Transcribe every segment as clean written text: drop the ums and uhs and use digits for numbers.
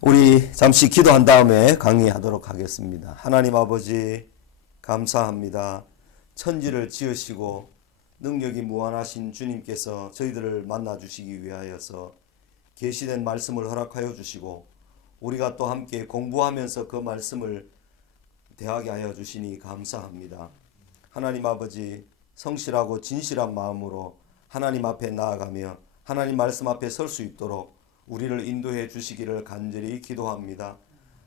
우리 잠시 기도한 다음에 강의하도록 하겠습니다. 하나님 아버지 감사합니다. 천지를 지으시고 능력이 무한하신 주님께서 저희들을 만나주시기 위하여서 계시된 말씀을 허락하여 주시고 우리가 또 함께 공부하면서 그 말씀을 대하게 하여 주시니 감사합니다. 하나님 아버지 성실하고 진실한 마음으로 하나님 앞에 나아가며 하나님 말씀 앞에 설 수 있도록 우리를 인도해 주시기를 간절히 기도합니다.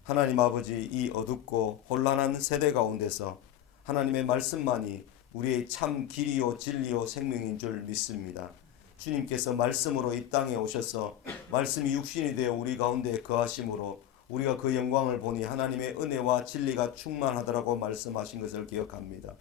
하나님 아버지 이 어둡고 혼란한 세대 가운데서 하나님의 말씀만이 우리의 참 길이요 진리요 생명인 줄 믿습니다. 주님께서 말씀으로 이 땅에 오셔서 말씀이 육신이 되어 우리 가운데 거하심으로 우리가 그 영광을 보니 하나님의 은혜와 진리가 충만하더라고 말씀하신 것을 기억합니다.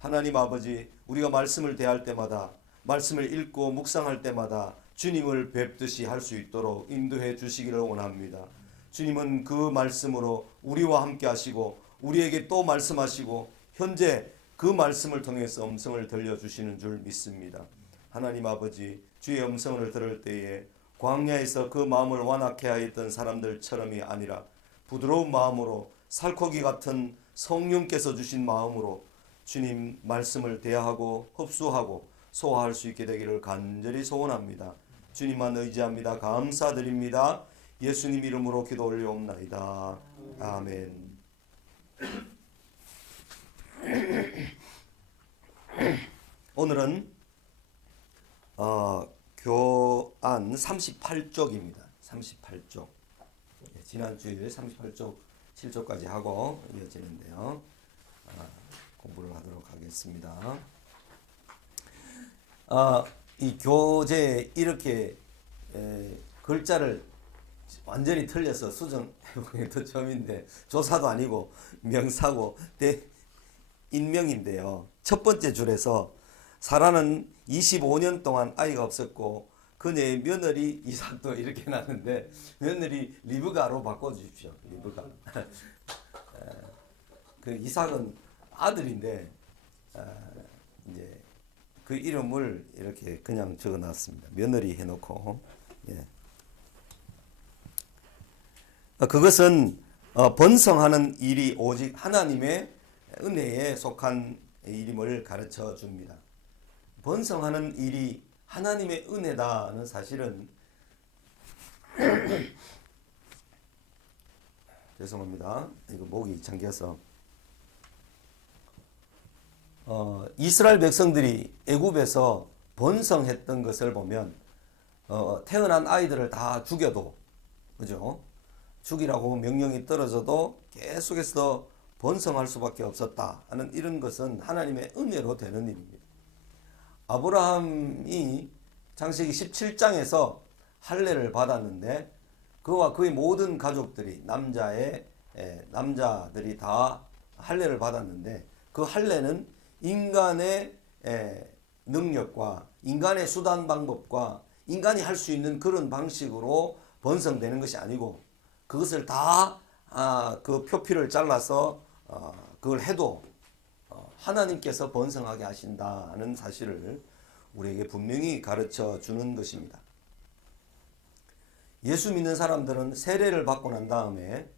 하나님 아버지 우리가 말씀을 대할 때마다 말씀을 읽고 묵상할 때마다 주님을 뵙듯이 할 수 있도록 인도해 주시기를 원합니다. 주님은 그 말씀으로 우리와 함께 하시고 우리에게 또 말씀하시고 현재 그 말씀을 통해서 음성을 들려주시는 줄 믿습니다. 하나님 아버지 주의 음성을 들을 때에 광야에서 그 마음을 완악해 하였던 사람들처럼이 아니라 부드러운 마음으로 살코기 같은 성령께서 주신 마음으로 주님 말씀을 대하고 흡수하고 소화할 수 있게 되기를 간절히 소원합니다. 주님만 의지합니다. 감사드립니다. 예수님 이름으로 기도 올려옵나이다. 아멘. 오늘은 교안 38쪽입니다. 38쪽. 지난주에 38쪽 7쪽까지 하고 이어지는데요. 공부를 하도록 하겠습니다. 이 교재에 이렇게 글자를 완전히 틀려서 수정해보는 것도 처음인데 조사도 아니고 명사고 인명인데요. 첫 번째 줄에서 사라는 25년 동안 아이가 없었고 그녀의 며느리 이삭도 이렇게 나는데 며느리 리브가로 바꿔주십시오. 리브가. 그 이삭은 아들인데 이제 그 이름을 이렇게 그냥 적어놨습니다. 며느리 해놓고. 예. 그것은 번성하는 일이 오직 하나님의 은혜에 속한 일임을 가르쳐 줍니다. 번성하는 일이 하나님의 은혜다는 사실은 죄송합니다. 이거 목이 잠겨서 이스라엘 백성들이 애굽에서 번성했던 것을 보면 태어난 아이들을 다 죽여도 그죠? 죽이라고 명령이 떨어져도 계속해서 번성할 수밖에 없었다 하는 이런 것은 하나님의 은혜로 되는 일입니다. 아브라함이 창세기 17장에서 할례를 받았는데 그와 그의 모든 가족들이 남자들이 다 할례를 받았는데 그 할례는 인간의 능력과 인간의 수단 방법과 인간이 할 수 있는 그런 방식으로 번성되는 것이 아니고 그것을 다 그 표피를 잘라서 그걸 해도 하나님께서 번성하게 하신다는 사실을 우리에게 분명히 가르쳐 주는 것입니다. 예수 믿는 사람들은 세례를 받고 난 다음에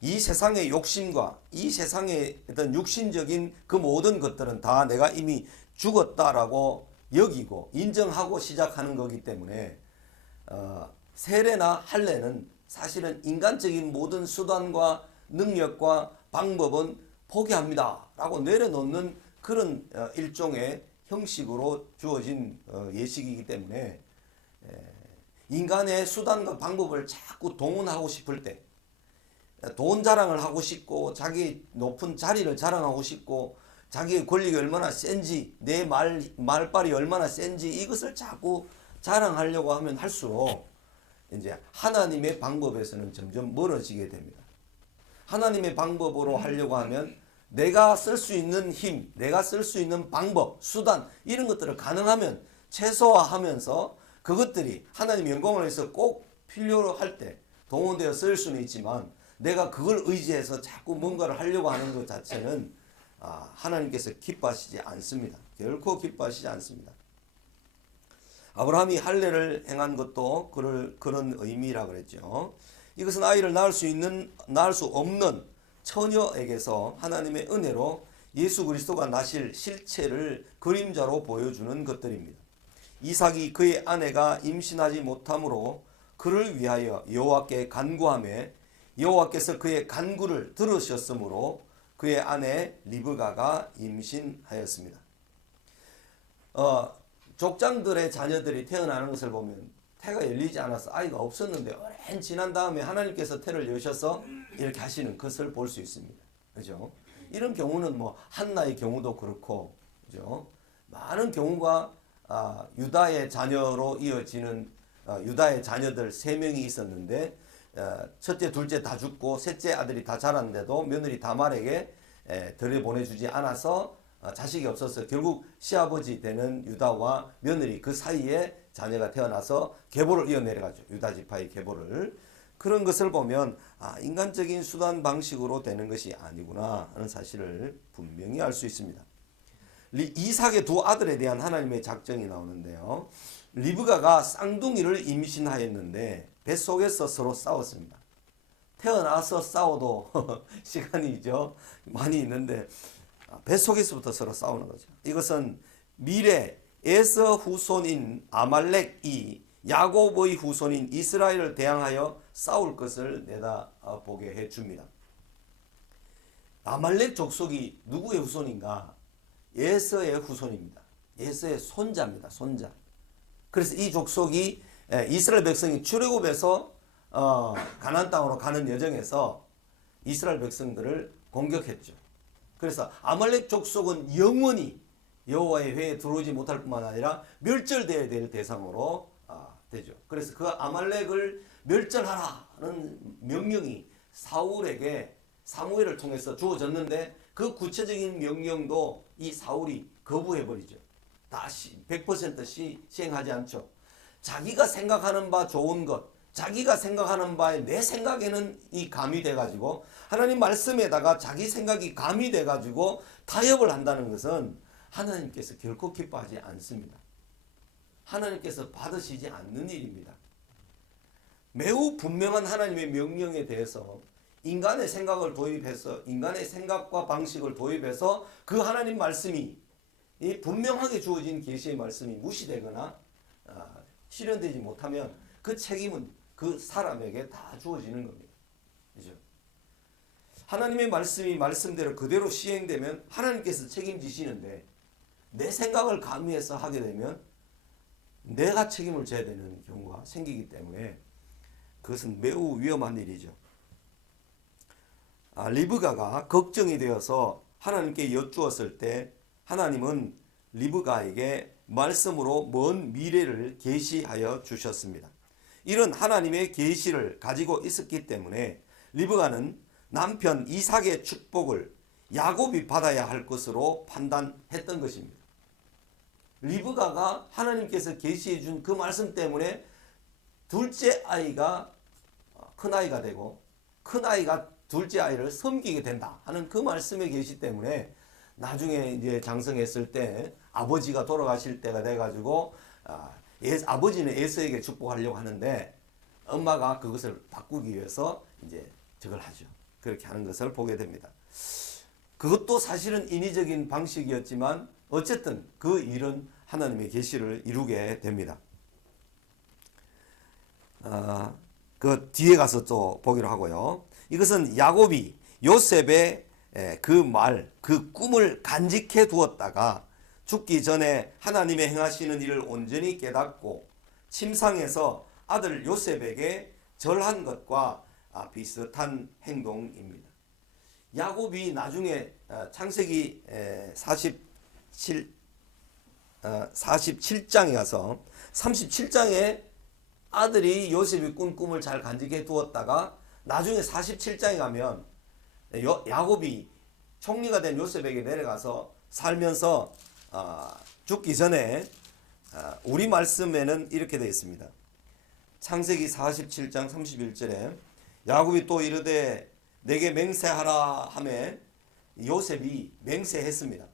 이 세상의 욕심과 이 세상의 어떤 육신적인 그 모든 것들은 다 내가 이미 죽었다라고 여기고 인정하고 시작하는 거기 때문에 세례나 할례는 사실은 인간적인 모든 수단과 능력과 방법은 포기합니다 라고 내려놓는 그런 일종의 형식으로 주어진 예식이기 때문에 인간의 수단과 방법을 자꾸 동원하고 싶을 때 돈 자랑을 하고 싶고 자기 높은 자리를 자랑하고 싶고 자기의 권리가 얼마나 센지 내 말빨이 얼마나 센지 이것을 자꾸 자랑하려고 하면 할수록 이제 하나님의 방법에서는 점점 멀어지게 됩니다. 하나님의 방법으로 하려고 하면 내가 쓸 수 있는 힘, 내가 쓸 수 있는 방법, 수단 이런 것들을 가능하면 최소화하면서 그것들이 하나님의 영광을 위해서 꼭 필요로 할 때 동원되어 쓸 수는 있지만 내가 그걸 의지해서 자꾸 뭔가를 하려고 하는 것 자체는 하나님께서 기뻐하시지 않습니다. 결코 기뻐하시지 않습니다. 아브라함이 할례를 행한 것도 그런 의미라 그랬죠. 이것은 아이를 낳을 수 없는 처녀에게서 하나님의 은혜로 예수 그리스도가 나실 실체를 그림자로 보여주는 것들입니다. 이삭이 그의 아내가 임신하지 못함으로 그를 위하여 여호와께 간구하며 여호와께서 그의 간구를 들으셨으므로 그의 아내 리브가가 임신하였습니다. 족장들의 자녀들이 태어나는 것을 보면 태가 열리지 않아서 아이가 없었는데 오랜 지난 다음에 하나님께서 태를 여셔서 이렇게 하시는 것을 볼 수 있습니다. 그죠? 이런 경우는 뭐 한나의 경우도 그렇고, 그죠? 많은 경우가 유다의 자녀로 이어지는 유다의 자녀들 3명이 있었는데 첫째, 둘째 다 죽고 셋째 아들이 다 자랐는데도 며느리 다말에게 들여보내주지 않아서 자식이 없어서 결국 시아버지 되는 유다와 며느리 그 사이에 자녀가 태어나서 계보를 이어내려가죠. 유다 지파의 계보를. 그런 것을 보면 인간적인 수단 방식으로 되는 것이 아니구나 하는 사실을 분명히 알 수 있습니다. 이삭의 두 아들에 대한 하나님의 작정이 나오는데요. 리브가가 쌍둥이를 임신하였는데 뱃속에서 서로 싸웠습니다. 태어나서 싸워도 시간이죠. 많이 있는데 뱃속에서부터 서로 싸우는 거죠. 이것은 미래 에서 후손인 아말렉이 야곱의 후손인 이스라엘을 대항하여 싸울 것을 내다보게 해줍니다. 아말렉 족속이 누구의 후손인가? 에서의 후손입니다. 에서의 손자입니다. 손자. 그래서 이 족속이 이스라엘 백성이 출애굽해서 가나안 땅으로 가는 여정에서 이스라엘 백성들을 공격했죠. 그래서 아말렉 족속은 영원히 여호와의 회에 들어오지 못할 뿐만 아니라 멸절되어야 될 대상으로 되죠. 그래서 그 아말렉을 멸절하라는 명령이 사울에게 사무엘을 통해서 주어졌는데 그 구체적인 명령도 이 사울이 거부해버리죠. 다시 100% 시행하지 않죠. 자기가 생각하는 바 좋은 것, 자기가 생각하는 바에 내 생각에는 이 가미돼 가지고 하나님 말씀에다가 자기 생각이 가미돼 가지고 타협을 한다는 것은 하나님께서 결코 기뻐하지 않습니다. 하나님께서 받으시지 않는 일입니다. 매우 분명한 하나님의 명령에 대해서 인간의 생각을 도입해서 인간의 생각과 방식을 도입해서 그 하나님 말씀이 이 분명하게 주어진 계시의 말씀이 무시되거나 실현되지 못하면 그 책임은 그 사람에게 다 주어지는 겁니다. 그죠? 하나님의 말씀이 말씀대로 그대로 시행되면 하나님께서 책임지시는데 내 생각을 가미해서 하게 되면 내가 책임을 져야 되는 경우가 생기기 때문에 그것은 매우 위험한 일이죠. 리브가가 걱정이 되어서 하나님께 여쭈었을 때 하나님은 리브가에게 말씀으로 먼 미래를 계시하여 주셨습니다. 이런 하나님의 계시를 가지고 있었기 때문에 리브가는 남편 이삭의 축복을 야곱이 받아야 할 것으로 판단했던 것입니다. 리브가가 하나님께서 계시해 준 그 말씀 때문에 둘째 아이가 큰 아이가 되고 큰 아이가 둘째 아이를 섬기게 된다 하는 그 말씀의 계시 때문에 나중에 이제 장성했을 때 아버지가 돌아가실 때가 돼가지고 아버지는 에서에게 축복하려고 하는데 엄마가 그것을 바꾸기 위해서 이제 저걸 하죠. 그렇게 하는 것을 보게 됩니다. 그것도 사실은 인위적인 방식이었지만 어쨌든 그 일은 하나님의 계시를 이루게 됩니다. 그 뒤에 가서 또 보기로 하고요. 이것은 야곱이 요셉의 그 꿈을 간직해 두었다가 죽기 전에 하나님의 행하시는 일을 온전히 깨닫고 침상에서 아들 요셉에게 절한 것과 비슷한 행동입니다. 야곱이 나중에 창세기 47장에 가서 37장에 아들이 요셉이 꾼 꿈을 잘 간직해 두었다가 나중에 47장에 가면 야곱이 총리가 된 요셉에게 내려가서 살면서 죽기 전에 우리 말씀에는 이렇게 되어 있습니다. 창세기 47장 31절에 야곱이 또 이르되 내게 맹세하라 하며 요셉이 맹세했습니다.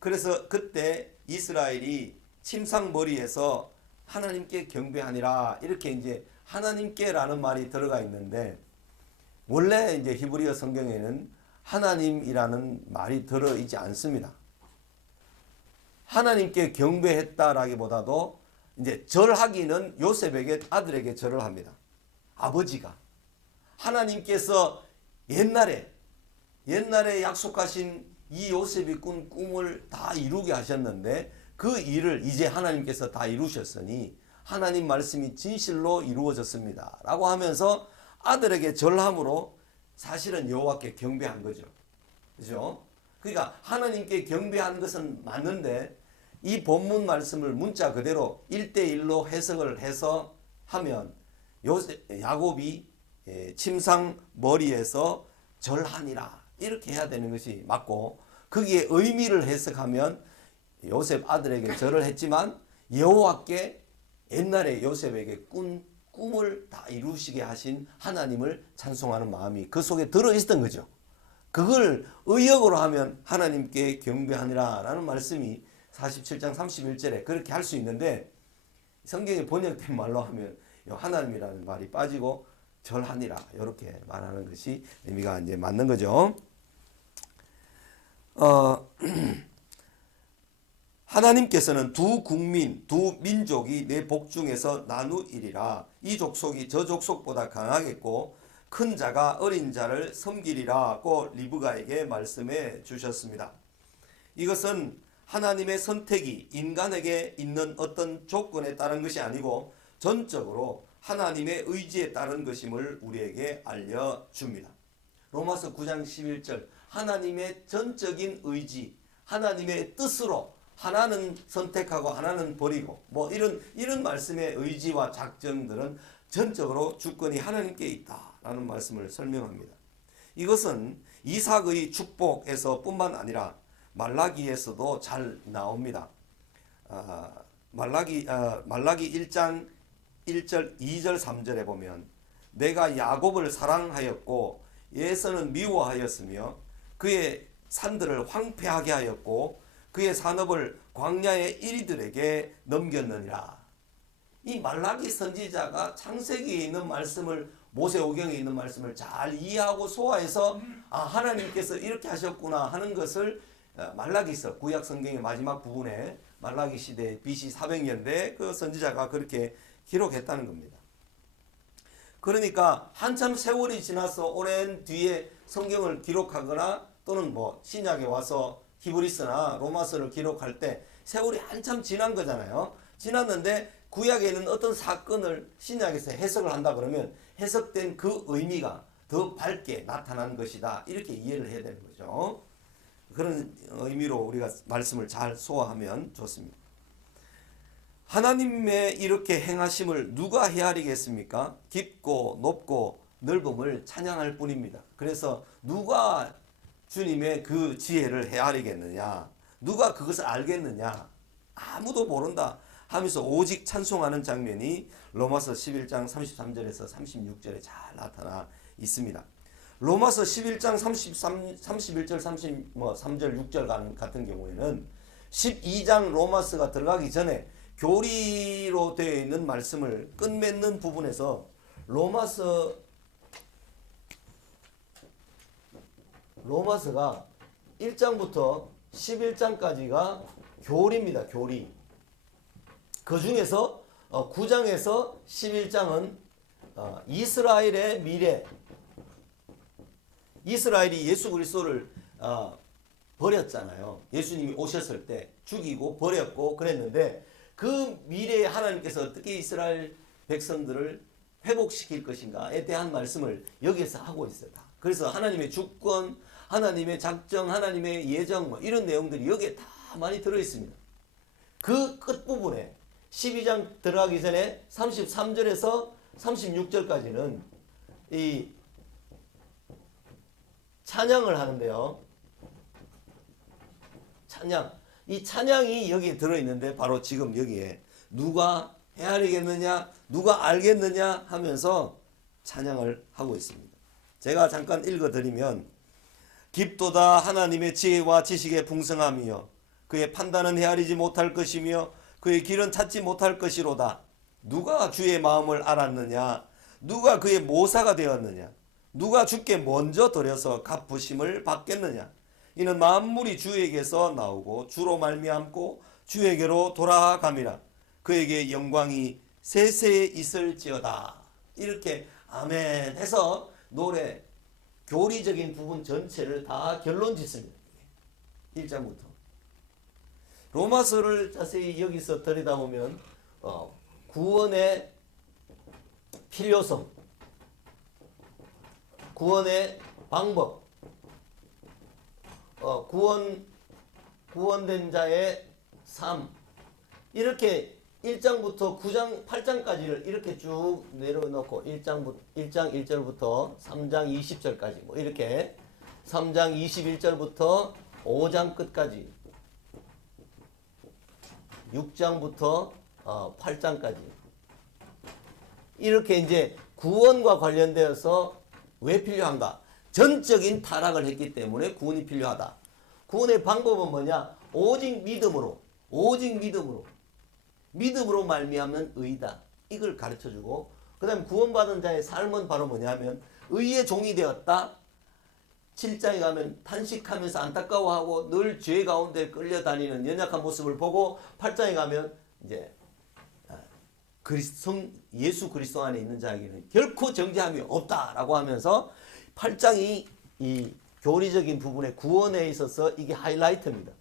그래서 그때 이스라엘이 침상머리에서 하나님께 경배하니라 이렇게 이제 하나님께라는 말이 들어가 있는데 원래 이제 히브리어 성경에는 하나님이라는 말이 들어 있지 않습니다. 하나님께 경배했다라기보다도 이제 절하기는 요셉에게 아들에게 절을 합니다. 아버지가 하나님께서 옛날에 약속하신 이 요셉이 꾼 꿈을 다 이루게 하셨는데 그 일을 이제 하나님께서 다 이루셨으니 하나님 말씀이 진실로 이루어졌습니다 라고 하면서 아들에게 절함으로 사실은 여호와께 경배한 거죠. 그죠? 그러니까 하나님께 경배한 것은 맞는데 이 본문 말씀을 문자 그대로 1대1로 해석을 해서 하면 야곱이 침상 머리에서 절하니라 이렇게 해야 되는 것이 맞고, 거기에 의미를 해석하면 요셉 아들에게 절을 했지만 여호와께 옛날에 요셉에게 꾼 꿈을 다 이루시게 하신 하나님을 찬송하는 마음이 그 속에 들어있었던 거죠. 그걸 의역으로 하면 하나님께 경배하니라 라는 말씀이 47장 31절에 그렇게 할 수 있는데, 성경에 번역된 말로 하면 하나님이라는 말이 빠지고 절하니라 이렇게 말하는 것이 의미가 이제 맞는 거죠. 하나님께서는 두 국민, 두 민족이 내 복중에서 나누이리라. 이 족속이 저 족속보다 강하겠고 큰 자가 어린 자를 섬기리라고 리브가에게 말씀해 주셨습니다. 이것은 하나님의 선택이 인간에게 있는 어떤 조건에 따른 것이 아니고 전적으로 하나님의 의지에 따른 것임을 우리에게 알려줍니다. 로마서 9장 11절 하나님의 전적인 의지, 하나님의 뜻으로 하나는 선택하고 하나는 버리고 뭐 이런 말씀의 의지와 작정들은 전적으로 주권이 하나님께 있다라는 말씀을 설명합니다. 이것은 이삭의 축복에서 뿐만 아니라 말라기에서도 잘 나옵니다. 말라기 1장 1절 2절 3절에 보면 내가 야곱을 사랑하였고 에서는 미워하였으며 그의 산들을 황폐하게 하였고 그의 산업을 광야의 이리들에게 넘겼느니라. 이 말라기 선지자가 창세기에 있는 말씀을, 모세오경에 있는 말씀을 잘 이해하고 소화해서 하나님께서 이렇게 하셨구나 하는 것을 말라기서 구약 성경의 마지막 부분에 말라기 시대 BC 400년대 그 선지자가 그렇게 기록했다는 겁니다. 그러니까 한참 세월이 지나서 오랜 뒤에 성경을 기록하거나 또는 뭐 신약에 와서 히브리서나 로마서를 기록할 때 세월이 한참 지난 거잖아요. 지났는데 구약에는 어떤 사건을 신약에서 해석을 한다 그러면 해석된 그 의미가 더 밝게 나타난 것이다 이렇게 이해를 해야 되는 거죠. 그런 의미로 우리가 말씀을 잘 소화하면 좋습니다. 하나님의 이렇게 행하심을 누가 헤아리겠습니까? 깊고 높고 넓음을 찬양할 뿐입니다. 그래서 누가 주님의 그 지혜를 헤아리겠느냐, 누가 그것을 알겠느냐, 아무도 모른다 하면서 오직 찬송하는 장면이 로마서 11장 33절에서 36절에 잘 나타나 있습니다. 로마서 11장 31절 3절 6절 같은 경우에는 12장 로마서가 들어가기 전에 교리로 되어 있는 말씀을 끝맺는 부분에서 로마서가 1장부터 11장까지가 교리입니다. 교리. 그 중에서 9장에서 11장은 이스라엘의 미래, 이스라엘이 예수 그리스도를 버렸잖아요. 예수님이 오셨을 때 죽이고 버렸고 그랬는데 그 미래에 하나님께서 어떻게 이스라엘 백성들을 회복시킬 것인가에 대한 말씀을 여기에서 하고 있어요. 그래서 하나님의 주권, 하나님의 작정, 하나님의 예정 뭐 이런 내용들이 여기에 다 많이 들어있습니다. 그 끝부분에 12장 들어가기 전에 33절에서 36절까지는 이 찬양을 하는데요. 찬양. 이 찬양이 여기에 들어있는데 바로 지금 여기에 누가 헤아리겠느냐, 누가 알겠느냐 하면서 찬양을 하고 있습니다. 제가 잠깐 읽어드리면 깊도다 하나님의 지혜와 지식의 풍성함이여 그의 판단은 헤아리지 못할 것이며 그의 길은 찾지 못할 것이로다. 누가 주의 마음을 알았느냐? 누가 그의 모사가 되었느냐? 누가 주께 먼저 드려서 갚으심을 받겠느냐? 이는 만물이 주에게서 나오고 주로 말미암고 주에게로 돌아감이라. 그에게 영광이 세세에 있을지어다. 이렇게 아멘 해서 노래 교리적인 부분 전체를 다 결론 짓습니다. 1장부터. 로마서를 자세히 여기서 들여다보면 구원의 필요성, 구원의 방법, 구원된 자의 삶, 이렇게 1장부터 9장, 8장까지를 이렇게 쭉 내려놓고 1장 1절부터 3장 20절까지 뭐 이렇게 3장 21절부터 5장 끝까지 6장부터 8장까지 이렇게 이제 구원과 관련되어서 왜 필요한가? 전적인 타락을 했기 때문에 구원이 필요하다. 구원의 방법은 뭐냐? 오직 믿음으로 믿음으로 말미암는 의다. 이걸 가르쳐주고 그 다음에 구원받은 자의 삶은 바로 뭐냐면 의의 종이 되었다. 7장에 가면 탄식하면서 안타까워하고 늘 죄 가운데 끌려다니는 연약한 모습을 보고 8장에 가면 이제 예수 그리스도 안에 있는 자에게는 결코 정죄함이 없다라고 하면서 8장이 이 교리적인 부분의 구원에 있어서 이게 하이라이트입니다.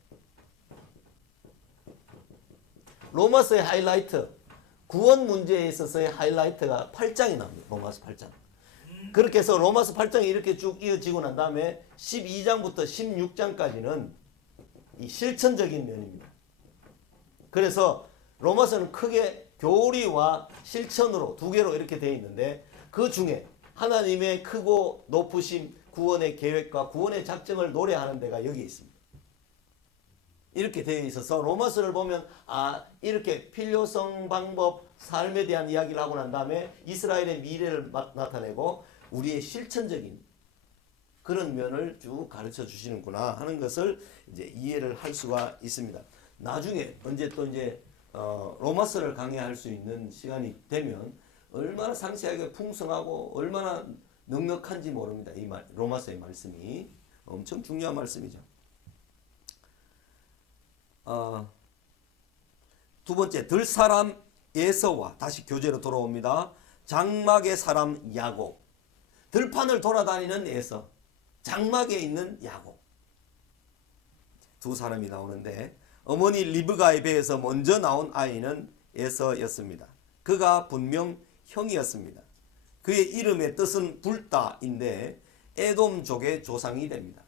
로마서의 하이라이트, 구원 문제에 있어서의 하이라이트가 8장이 나옵니다. 로마서 8장. 그렇게 해서 로마서 8장이 이렇게 쭉 이어지고 난 다음에 12장부터 16장까지는 이 실천적인 면입니다. 그래서 로마서는 크게 교리와 실천으로 두 개로 이렇게 되어 있는데 그 중에 하나님의 크고 높으심 구원의 계획과 구원의 작정을 노래하는 데가 여기 있습니다. 이렇게 되어 있어서 로마서를 보면 이렇게 필요성, 방법, 삶에 대한 이야기를 하고 난 다음에 이스라엘의 미래를 나타내고 우리의 실천적인 그런 면을 쭉 가르쳐 주시는구나 하는 것을 이제 이해를 할 수가 있습니다. 나중에 언제 또 이제 로마서를 강의할 수 있는 시간이 되면 얼마나 상세하게 풍성하고 얼마나 넉넉한지 모릅니다. 이 로마서의 말씀이 엄청 중요한 말씀이죠. 두 번째, 들사람 에서와 다시 교재로 돌아옵니다. 장막의 사람 야곱. 들판을 돌아다니는 에서, 장막에 있는 야곱. 두 사람이 나오는데 어머니 리브가의 배에서 먼저 나온 아이는 에서였습니다. 그가 분명 형이었습니다. 그의 이름의 뜻은 불다인데 에돔족의 조상이 됩니다.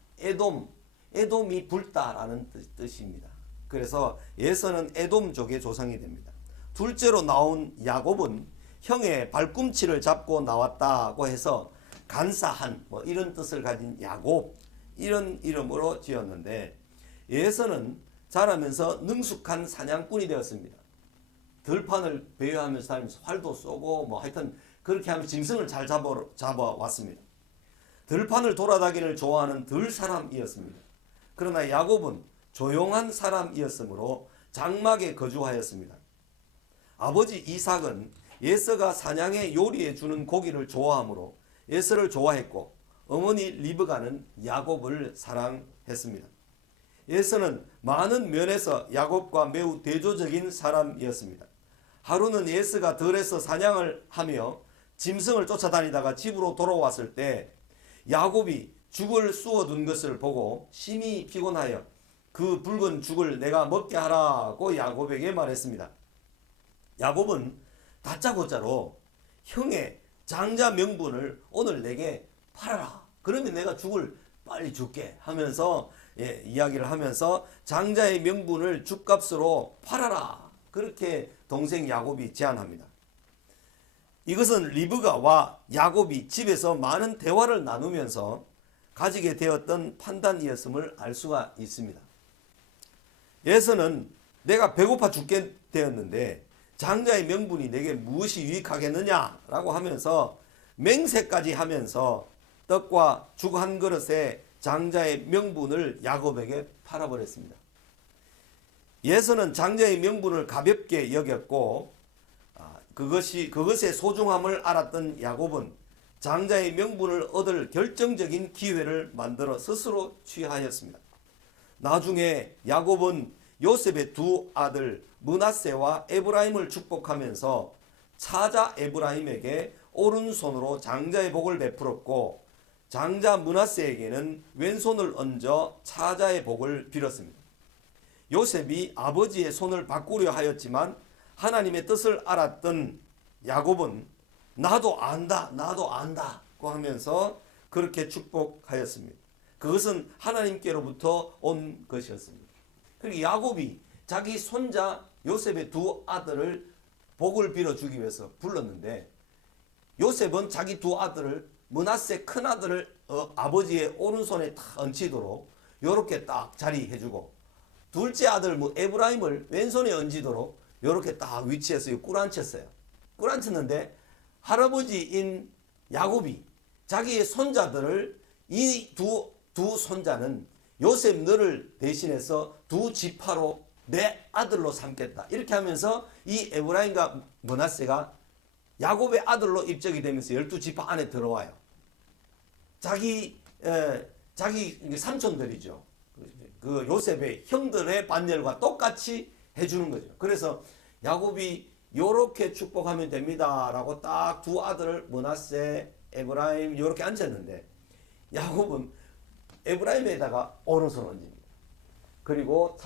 에돔이 불다라는 뜻입니다. 그래서 에서는 에돔족의 조상이 됩니다. 둘째로 나온 야곱은 형의 발꿈치를 잡고 나왔다고 해서 간사한 뭐 이런 뜻을 가진 야곱 이런 이름으로 지었는데 에서는 자라면서 능숙한 사냥꾼이 되었습니다. 들판을 배회하면서 다니면서 활도 쏘고 뭐 하여튼 그렇게 하면서 짐승을 잘 잡아왔습니다. 들판을 돌아다니기를 좋아하는 들사람이었습니다. 그러나 야곱은 조용한 사람이었으므로 장막에 거주하였습니다. 아버지 이삭은 에서가 사냥에 요리해 주는 고기를 좋아하므로 에서를 좋아했고 어머니 리브가는 야곱을 사랑했습니다. 에서는 많은 면에서 야곱과 매우 대조적인 사람이었습니다. 하루는 에서가 들에서 사냥을 하며 짐승을 쫓아다니다가 집으로 돌아왔을 때 야곱이 죽을 쑤어둔 것을 보고 심히 피곤하여 그 붉은 죽을 내가 먹게 하라고 야곱에게 말했습니다. 야곱은 다짜고짜로 형의 장자 명분을 오늘 내게 팔아라. 그러면 내가 죽을 빨리 줄게 하면서 이야기를 하면서 장자의 명분을 죽값으로 팔아라. 그렇게 동생 야곱이 제안합니다. 이것은 리브가와 야곱이 집에서 많은 대화를 나누면서 가지게 되었던 판단이었음을 알 수가 있습니다. 에서는 내가 배고파 죽게 되었는데 장자의 명분이 내게 무엇이 유익하겠느냐라고 하면서 맹세까지 하면서 떡과 죽 한 그릇에 장자의 명분을 야곱에게 팔아버렸습니다. 예서는 장자의 명분을 가볍게 여겼고 그것의 소중함을 알았던 야곱은 장자의 명분을 얻을 결정적인 기회를 만들어 스스로 취하였습니다. 나중에 야곱은 요셉의 두 아들 므낫세와 에브라임을 축복하면서 차자 에브라임에게 오른손으로 장자의 복을 베풀었고 장자 므낫세에게는 왼손을 얹어 차자의 복을 빌었습니다. 요셉이 아버지의 손을 바꾸려 하였지만 하나님의 뜻을 알았던 야곱은 나도 안다고 하면서 그렇게 축복하였습니다. 그것은 하나님께로부터 온 것이었습니다. 그리고 야곱이 자기 손자 요셉의 두 아들을 복을 빌어주기 위해서 불렀는데 요셉은 자기 두 아들을 므낫세 큰 아들을 아버지의 오른손에 딱 얹히도록 이렇게 딱 자리해주고 둘째 아들 에브라임을 왼손에 얹히도록 이렇게 딱 위치해서 꿇안쳤어요. 꿇안쳤는데 할아버지인 야곱이 자기의 손자들을 이 두 손자는 요셉 너를 대신해서 두 지파로 내 아들로 삼겠다. 이렇게 하면서 이 에브라임과 므낫세가 야곱의 아들로 입적이 되면서 12지파 안에 들어와요. 자기 삼촌들이죠. 그 요셉의 형들의 반열과 똑같이 해주는 거죠. 그래서 야곱이 요렇게 축복하면 됩니다라고 딱 두 아들을 므낫세, 에브라임 요렇게 앉혔는데 야곱은 에브라임에다가 오른손을 얹습니다. 그리고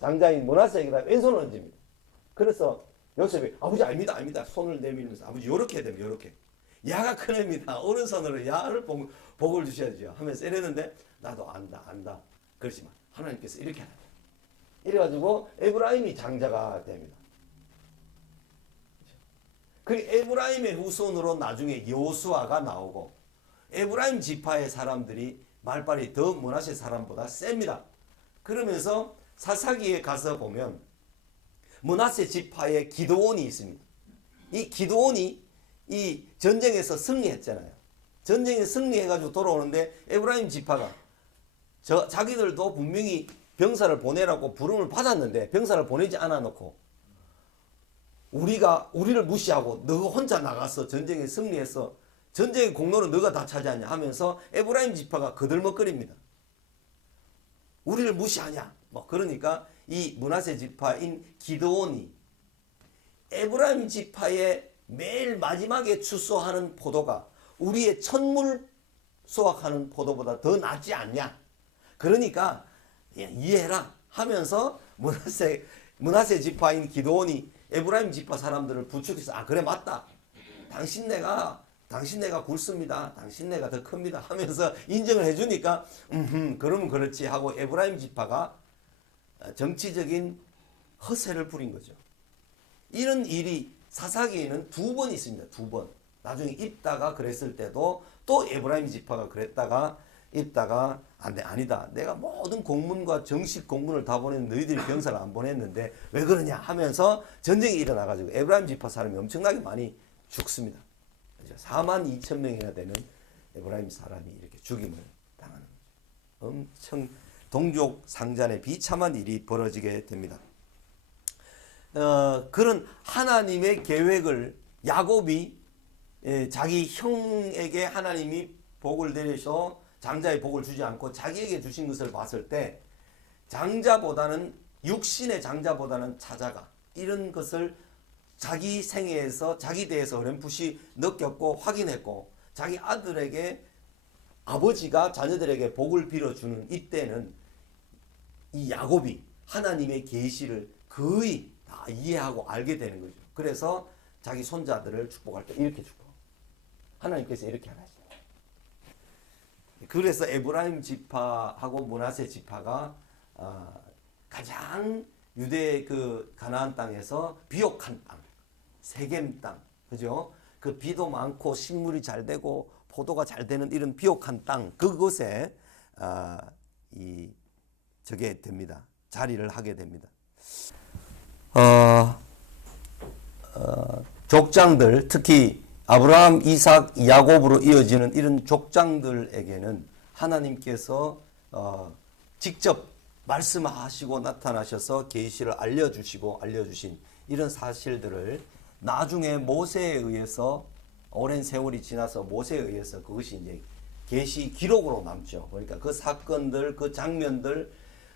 장자인 므낫세에게다 왼손을 얹습니다. 그래서 요셉이 아버지 아닙니다. 손을 내밀면서 아버지 요렇게 해야 됩니다. 요렇게. 야가 큰 애입니다. 오른손으로 야를 복을 주셔야죠. 하면서 이랬는데 나도 안다. 그렇지만 하나님께서 이렇게 하라. 이래가지고 에브라임이 장자가 됩니다. 그리고 에브라임의 후손으로 나중에 여호수아가 나오고 에브라임 지파의 사람들이 말빨이 더 므낫세 사람보다 셉니다. 그러면서 사사기에 가서 보면 므낫세 지파의 기드온이 있습니다. 이 기드온이 이 전쟁에서 승리했잖아요. 전쟁에 승리해가지고 돌아오는데 에브라임 지파가 자기들도 분명히 병사를 보내라고 부름을 받았는데 병사를 보내지 않아 놓고 우리를 무시하고 너 혼자 나가서 전쟁에 승리해서 전쟁의 공로는 너가 다 차지하냐 하면서 에브라임 지파가 거들먹거립니다. 우리를 무시하냐? 그러니까 이 므낫세 지파인 기드온이 에브라임 지파의 매일 마지막에 추수하는 포도가 우리의 첫물 수확하는 포도보다 더 낫지 않냐? 그러니까 이해해라 하면서 므낫세 지파인 기드온이 에브라임 지파 사람들을 부축해서 그래 맞다. 당신네가 굵습니다. 당신네가 더 큽니다. 하면서 인정을 해주니까 그러면 그렇지 하고 에브라임 지파가 정치적인 허세를 부린 거죠. 이런 일이 사사기에는 2번 있습니다. 2번. 나중에 입다가 그랬을 때도 또 에브라임 지파가 그랬다가 입다가 아니다. 내가 모든 공문과 정식 공문을 다 보냈는데 너희들이 병사를 안 보냈는데 왜 그러냐 하면서 전쟁이 일어나가지고 에브라임 지파 사람이 엄청나게 많이 죽습니다. 42,000명이나 되는 에브라임 사람이 이렇게 죽임을 당하는 거죠. 엄청 동족 상잔의 비참한 일이 벌어지게 됩니다. 그런 하나님의 계획을 야곱이 자기 형에게 하나님이 복을 내려서 장자의 복을 주지 않고 자기에게 주신 것을 봤을 때 장자보다는 육신의 장자보다는 차자가 이런 것을 자기 생애에서 자기 대해서 어렴풋이 느꼈고 확인했고 자기 아들에게 아버지가 자녀들에게 복을 빌어주는 이때는 이 야곱이 하나님의 계시를 거의 다 이해하고 알게 되는 거죠. 그래서 자기 손자들을 축복할 때 이렇게 축복. 하나님께서 이렇게 하시죠. 그래서 에브라임 지파하고 므낫세 지파가 가장 유대 그 가나안 땅에서 비옥한 땅, 세겜 땅, 그죠? 그 비도 많고 식물이 잘 되고 포도가 잘 되는 이런 비옥한 땅 그곳에 저게 됩니다. 자리를 하게 됩니다. 족장들 특히 아브라함, 이삭, 야곱으로 이어지는 이런 족장들에게는 하나님께서 직접 말씀하시고 나타나셔서 계시를 알려주신 이런 사실들을 나중에 모세에 의해서 오랜 세월이 지나서 모세에 의해서 그것이 이제 계시 기록으로 남죠. 그러니까 그 사건들, 그 장면들,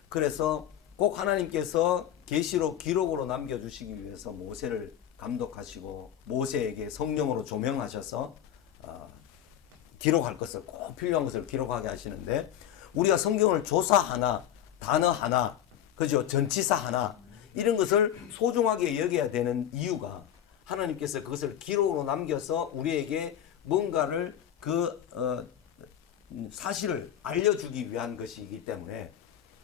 그래서 꼭 하나님께서 계시록 기록으로 남겨주시기 위해서 모세를 감독하시고 모세에게 성령으로 조명하셔서 기록할 것을 꼭 필요한 것을 기록하게 하시는데, 우리가 성경을 조사 하나, 단어 하나, 그죠? 전치사 하나, 이런 것을 소중하게 여겨야 되는 이유가 하나님께서 그것을 기록으로 남겨서 우리에게 뭔가를 사실을 알려주기 위한 것이기 때문에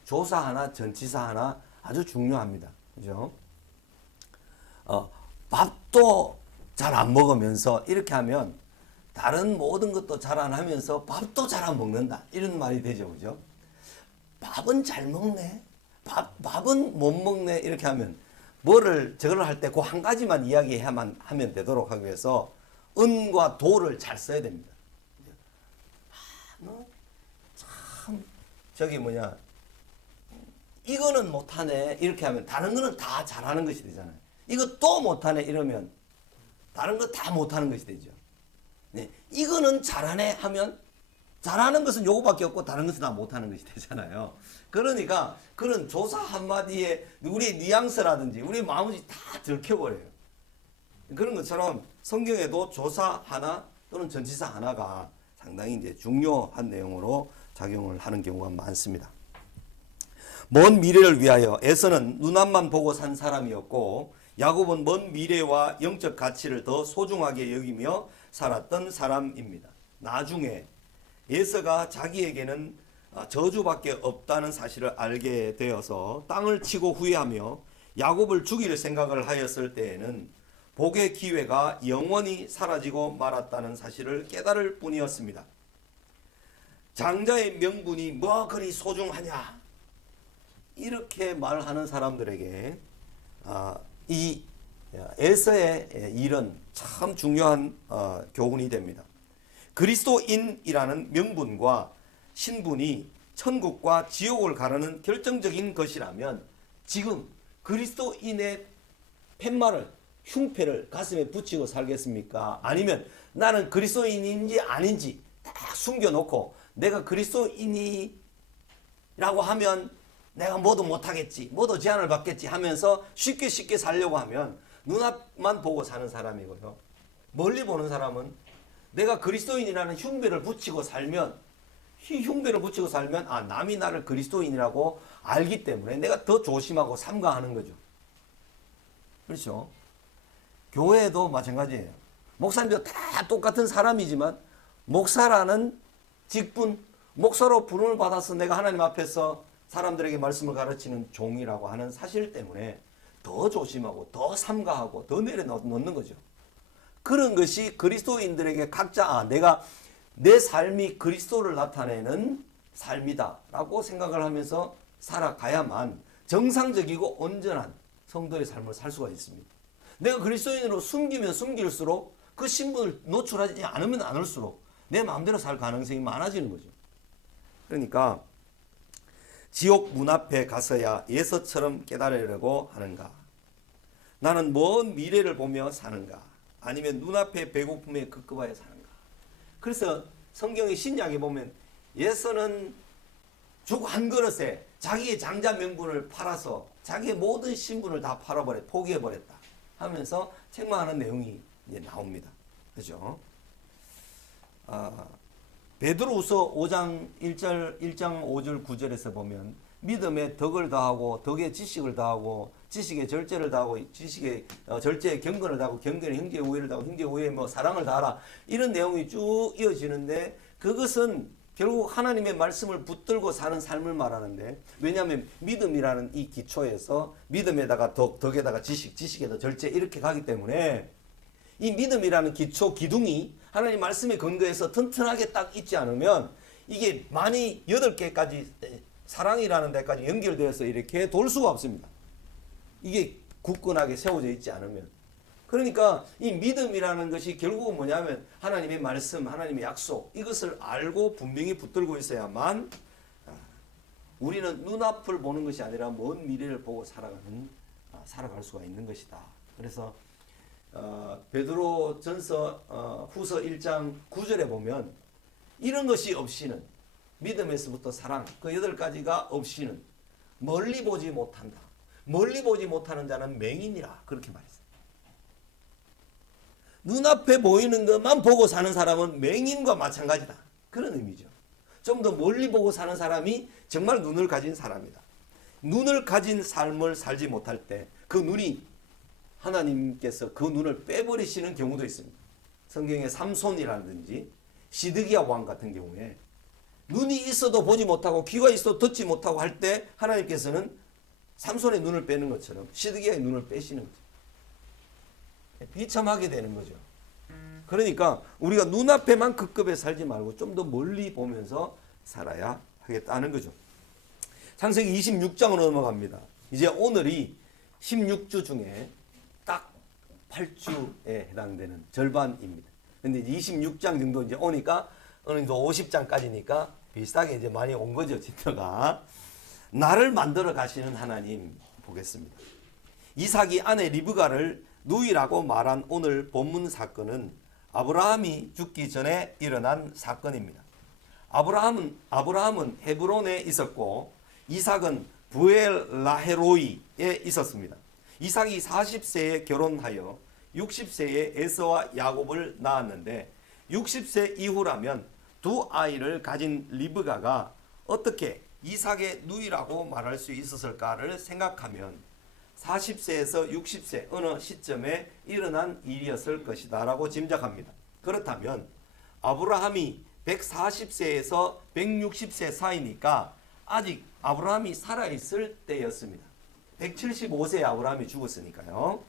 조사 하나, 전치사 하나 아주 중요합니다. 그죠? 밥도 잘 안 먹으면서 이렇게 하면 다른 모든 것도 잘 안 하면서 밥도 잘 안 먹는다, 이런 말이 되죠. 그죠? 밥은 잘 먹네, 밥은 못 먹네, 이렇게 하면 저걸 할 때 그 한 가지만 이야기해야만 하면 되도록 하기 위해서 은과 도를 잘 써야 됩니다. 너 참 이거는 못하네, 이렇게 하면 다른 거는 다 잘하는 것이 되잖아요. 이거 또 못하네 이러면 다른 거 다 못하는 것이 되죠. 네, 이거는 잘하네 하면 잘하는 것은 요거밖에 없고 다른 것은 다 못하는 것이 되잖아요. 그러니까 그런 조사 한마디에 우리의 뉘앙스라든지 우리의 마음이 다 들켜버려요. 그런 것처럼 성경에도 조사 하나 또는 전치사 하나가 상당히 이제 중요한 내용으로 작용을 하는 경우가 많습니다. 먼 미래를 위하여 에서는 눈앞만 보고 산 사람이었고, 야곱은 먼 미래와 영적 가치를 더 소중하게 여기며 살았던 사람입니다. 나중에 에서가 자기에게는 저주밖에 없다는 사실을 알게 되어서 땅을 치고 후회하며 야곱을 죽일 생각을 하였을 때에는 복의 기회가 영원히 사라지고 말았다는 사실을 깨달을 뿐이었습니다. 장자의 명분이 뭐 그리 소중하냐, 이렇게 말하는 사람들에게 이 에서의 일은 참 중요한 교훈이 됩니다. 그리스도인이라는 명분과 신분이 천국과 지옥을 가르는 결정적인 것이라면 지금 그리스도인의 팻말을, 흉패를 가슴에 붙이고 살겠습니까? 아니면 나는 그리스도인인지 아닌지 딱 숨겨놓고 내가 그리스도인이라고 하면 내가 뭐도 못하겠지, 뭐도 제한을 받겠지 하면서 쉽게 살려고 하면 눈앞만 보고 사는 사람이고요. 멀리 보는 사람은 내가 그리스도인이라는 흉배를 붙이고 살면, 남이 나를 그리스도인이라고 알기 때문에 내가 더 조심하고 삼가하는 거죠. 그렇죠? 교회도 마찬가지예요. 목사님도 다 똑같은 사람이지만 목사라는 직분, 목사로 부름을 받아서 내가 하나님 앞에서 사람들에게 말씀을 가르치는 종이라고 하는 사실 때문에 더 조심하고 더 삼가하고 더 내려놓는 거죠. 그런 것이 그리스도인들에게 각자 내가 내 삶이 그리스도를 나타내는 삶이다 라고 생각을 하면서 살아가야만 정상적이고 온전한 성도의 삶을 살 수가 있습니다. 내가 그리스도인으로 숨기면 숨길수록 그 신분을 노출하지 않으면 않을수록 내 마음대로 살 가능성이 많아지는 거죠. 그러니까 지옥 문 앞에 가서야 예서처럼 깨달으려고 하는가? 나는 먼 미래를 보며 사는가? 아니면 눈앞에 배고픔에 급급하여 사는가? 그래서 성경의 신약에 보면 예서는 죽 한 그릇에 자기의 장자 명분을 팔아서 자기의 모든 신분을 다 포기해버렸다 하면서 책망하는 내용이 이제 나옵니다. 그죠? 베드로후서 5장 1장 5절 9절에서 보면 믿음에 덕을 더하고 덕에 지식을 더하고 지식에 절제를 더하고 지식에 절제에 경건을 더하고 경건에 형제의 우애를 더하고 형제의 우애에 사랑을 다하라, 이런 내용이 쭉 이어지는데 그것은 결국 하나님의 말씀을 붙들고 사는 삶을 말하는데, 왜냐하면 믿음이라는 이 기초에서 믿음에다가 덕에다가 지식에다 절제 이렇게 가기 때문에 이 믿음이라는 기초 기둥이 하나님 말씀에 근거해서 튼튼하게 딱 있지 않으면 이게 많이 8개까지 사랑이라는 데까지 연결되어서 이렇게 돌 수가 없습니다. 이게 굳건하게 세워져 있지 않으면. 그러니까 이 믿음이라는 것이 결국은 뭐냐면 하나님의 말씀, 하나님의 약속, 이것을 알고 분명히 붙들고 있어야만 우리는 눈앞을 보는 것이 아니라 먼 미래를 보고 살아갈 수가 있는 것이다. 그래서 베드로전서 후서 1장 9절에 보면 이런 것이 없이는 믿음에서부터 사랑 그 8가지가 없이는 멀리 보지 못한다. 멀리 보지 못하는 자는 맹인이라 그렇게 말했어요. 눈앞에 보이는 것만 보고 사는 사람은 맹인과 마찬가지다. 그런 의미죠. 좀 더 멀리 보고 사는 사람이 정말 눈을 가진 사람이다. 눈을 가진 삶을 살지 못할 때 그 눈이 하나님께서 그 눈을 빼버리시는 경우도 있습니다. 성경의 삼손이라든지 시드기야 왕 같은 경우에 눈이 있어도 보지 못하고 귀가 있어도 듣지 못하고 할 때 하나님께서는 삼손의 눈을 빼는 것처럼 시드기야의 눈을 빼시는 거죠. 비참하게 되는 거죠. 그러니까 우리가 눈앞에만 급급해 살지 말고 좀 더 멀리 보면서 살아야 하겠다는 거죠. 창세기 26장으로 넘어갑니다. 이제 오늘이 16주 중에 딱 8주에 해당되는 절반입니다. 근데 이제 26장 정도 이제 오니까 어느 정도 50장까지니까 비슷하게 이제 많이 온 거죠, 진짜가. 나를 만들어 가시는 하나님 보겠습니다. 이삭이 아내 리브가를 누이라고 말한 오늘 본문 사건은 아브라함이 죽기 전에 일어난 사건입니다. 아브라함은 헤브론에 있었고 이삭은 부엘라헤로이에 있었습니다. 이삭이 40세에 결혼하여 60세에 에서와 야곱을 낳았는데 60세 이후라면 두 아이를 가진 리브가가 어떻게 이삭의 누이라고 말할 수 있었을까를 생각하면 40세에서 60세 어느 시점에 일어난 일이었을 것이다 라고 짐작합니다. 그렇다면 아브라함이 140세에서 160세 사이니까 아직 아브라함이 살아있을 때였습니다. 175세에 아브라함이 죽었으니까요.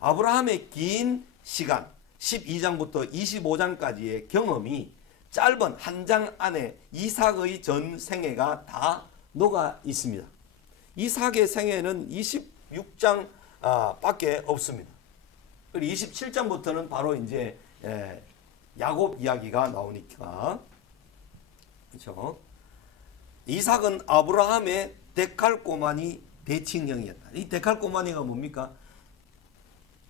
아브라함의 긴 시간 12장부터 25장까지의 경험이 짧은 한 장 안에 이삭의 전 생애가 다 녹아 있습니다. 이삭의 생애는 26장 밖에 없습니다. 그리고 27장부터는 바로 이제 야곱 이야기가 나오니까 그렇죠. 이삭은 아브라함의 데칼코마니 대칭형이었다. 이 데칼코마니가 뭡니까?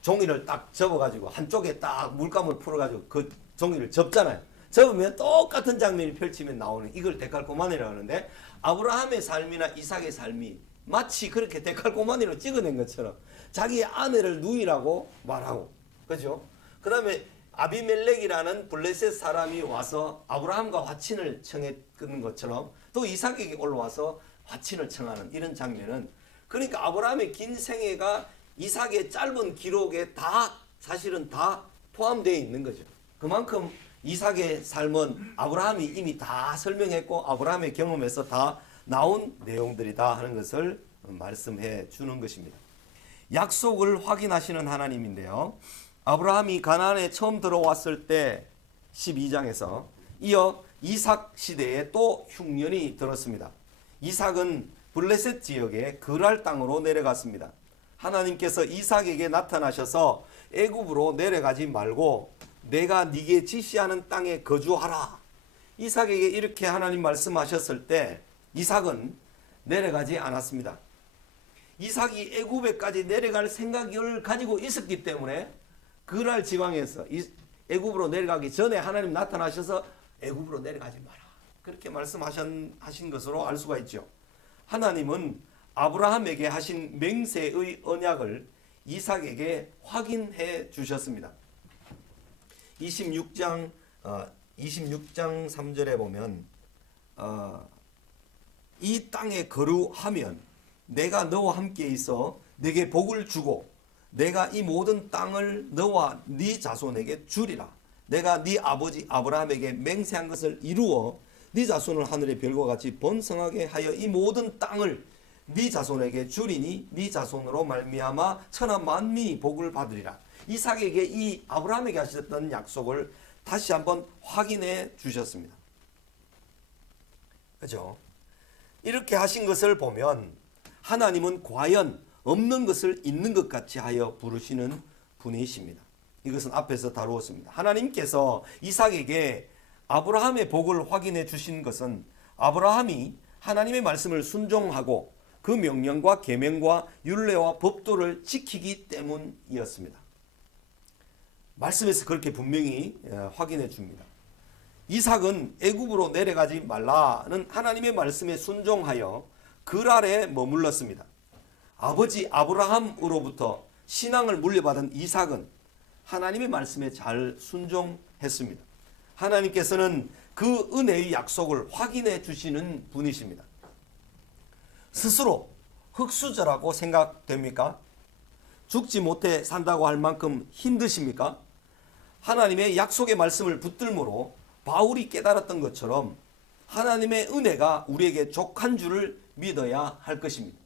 종이를 딱 접어가지고 한쪽에 딱 물감을 풀어가지고 그 종이를 접잖아요. 접으면 똑같은 장면이 펼치면 나오는 이걸 데칼코마니라고 하는데 아브라함의 삶이나 이삭의 삶이 마치 그렇게 데칼코마니로 찍어낸 것처럼 자기의 아내를 누이라고 말하고 그죠? 그 다음에 아비멜렉이라는 블레셋 사람이 와서 아브라함과 화친을 청했던 것처럼 또 이삭에게 올라와서 화친을 청하는 이런 장면은 그러니까 아브라함의 긴 생애가 이삭의 짧은 기록에 다 사실은 다 포함되어 있는 거죠. 그만큼 이삭의 삶은 아브라함이 이미 다 설명했고 아브라함의 경험에서 다 나온 내용들이다 하는 것을 말씀해 주는 것입니다. 약속을 확인하시는 하나님인데요. 아브라함이 가나안에 처음 들어왔을 때 12장에서 이어 이삭 시대에 또 흉년이 들었습니다. 이삭은 블레셋 지역의 그랄 땅으로 내려갔습니다. 하나님께서 이삭에게 나타나셔서 애굽으로 내려가지 말고 내가 네게 지시하는 땅에 거주하라. 이삭에게 이렇게 하나님 말씀하셨을 때 이삭은 내려가지 않았습니다. 이삭이 애굽에까지 내려갈 생각을 가지고 있었기 때문에 그랄 지방에서 애굽으로 내려가기 전에 하나님 나타나셔서 애굽으로 내려가지 마라. 그렇게 말씀하신 것으로 알 수가 있죠. 하나님은 아브라함에게 하신 맹세의 언약을 이삭에게 확인해 주셨습니다. 26장 3절에 보면 이 땅에 거류하면 내가 너와 함께 있어 네게 복을 주고 내가 이 모든 땅을 너와 네 자손에게 주리라. 내가 네 아버지 아브라함에게 맹세한 것을 이루어 네 자손을 하늘의 별과 같이 번성하게 하여 이 모든 땅을 네 자손에게 주리니 네 자손으로 말미암아 천하 만민이 복을 받으리라. 이삭에게 이 아브라함에게 하셨던 약속을 다시 한번 확인해 주셨습니다. 그렇죠? 이렇게 하신 것을 보면 하나님은 과연 없는 것을 있는 것 같이 하여 부르시는 분이십니다. 이것은 앞에서 다루었습니다. 하나님께서 이삭에게 아브라함의 복을 확인해 주신 것은 아브라함이 하나님의 말씀을 순종하고 그 명령과 계명과 율례와 법도를 지키기 때문이었습니다. 말씀에서 그렇게 분명히 확인해 줍니다. 이삭은 애굽으로 내려가지 말라는 하나님의 말씀에 순종하여 글 아래 머물렀습니다. 아버지 아브라함으로부터 신앙을 물려받은 이삭은 하나님의 말씀에 잘 순종했습니다. 하나님께서는 그 은혜의 약속을 확인해 주시는 분이십니다. 스스로 흙수저라고 생각됩니까? 죽지 못해 산다고 할 만큼 힘드십니까? 하나님의 약속의 말씀을 붙들므로 바울이 깨달았던 것처럼 하나님의 은혜가 우리에게 족한 줄을 믿어야 할 것입니다.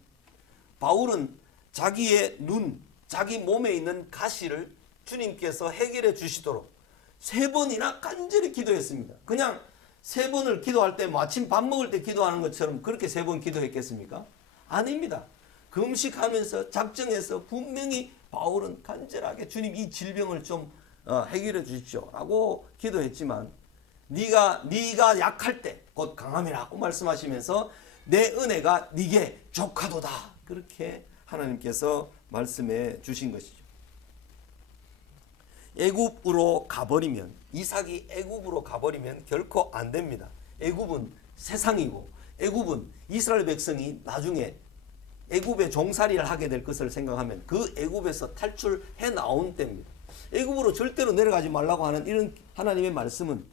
바울은 자기의 눈, 자기 몸에 있는 가시를 주님께서 해결해 주시도록 3번이나 간절히 기도했습니다. 그냥 3번을 기도할 때 마침 밥 먹을 때 기도하는 것처럼 그렇게 3번 기도했겠습니까? 아닙니다. 금식하면서 작정해서 분명히 바울은 간절하게 주님 이 질병을 좀 해결해 주십시오 라고 기도했지만 네가 약할 때 곧 강함이라고 말씀하시면서 내 은혜가 네게 족하도다 그렇게 하나님께서 말씀해 주신 것이죠. 애굽으로 가버리면 이삭이 애굽으로 가버리면 결코 안 됩니다. 애굽은 세상이고 애굽은 이스라엘 백성이 나중에 애굽의 종살이를 하게 될 것을 생각하면 그 애굽에서 탈출해 나온 때입니다. 애굽으로 절대로 내려가지 말라고 하는 이런 하나님의 말씀은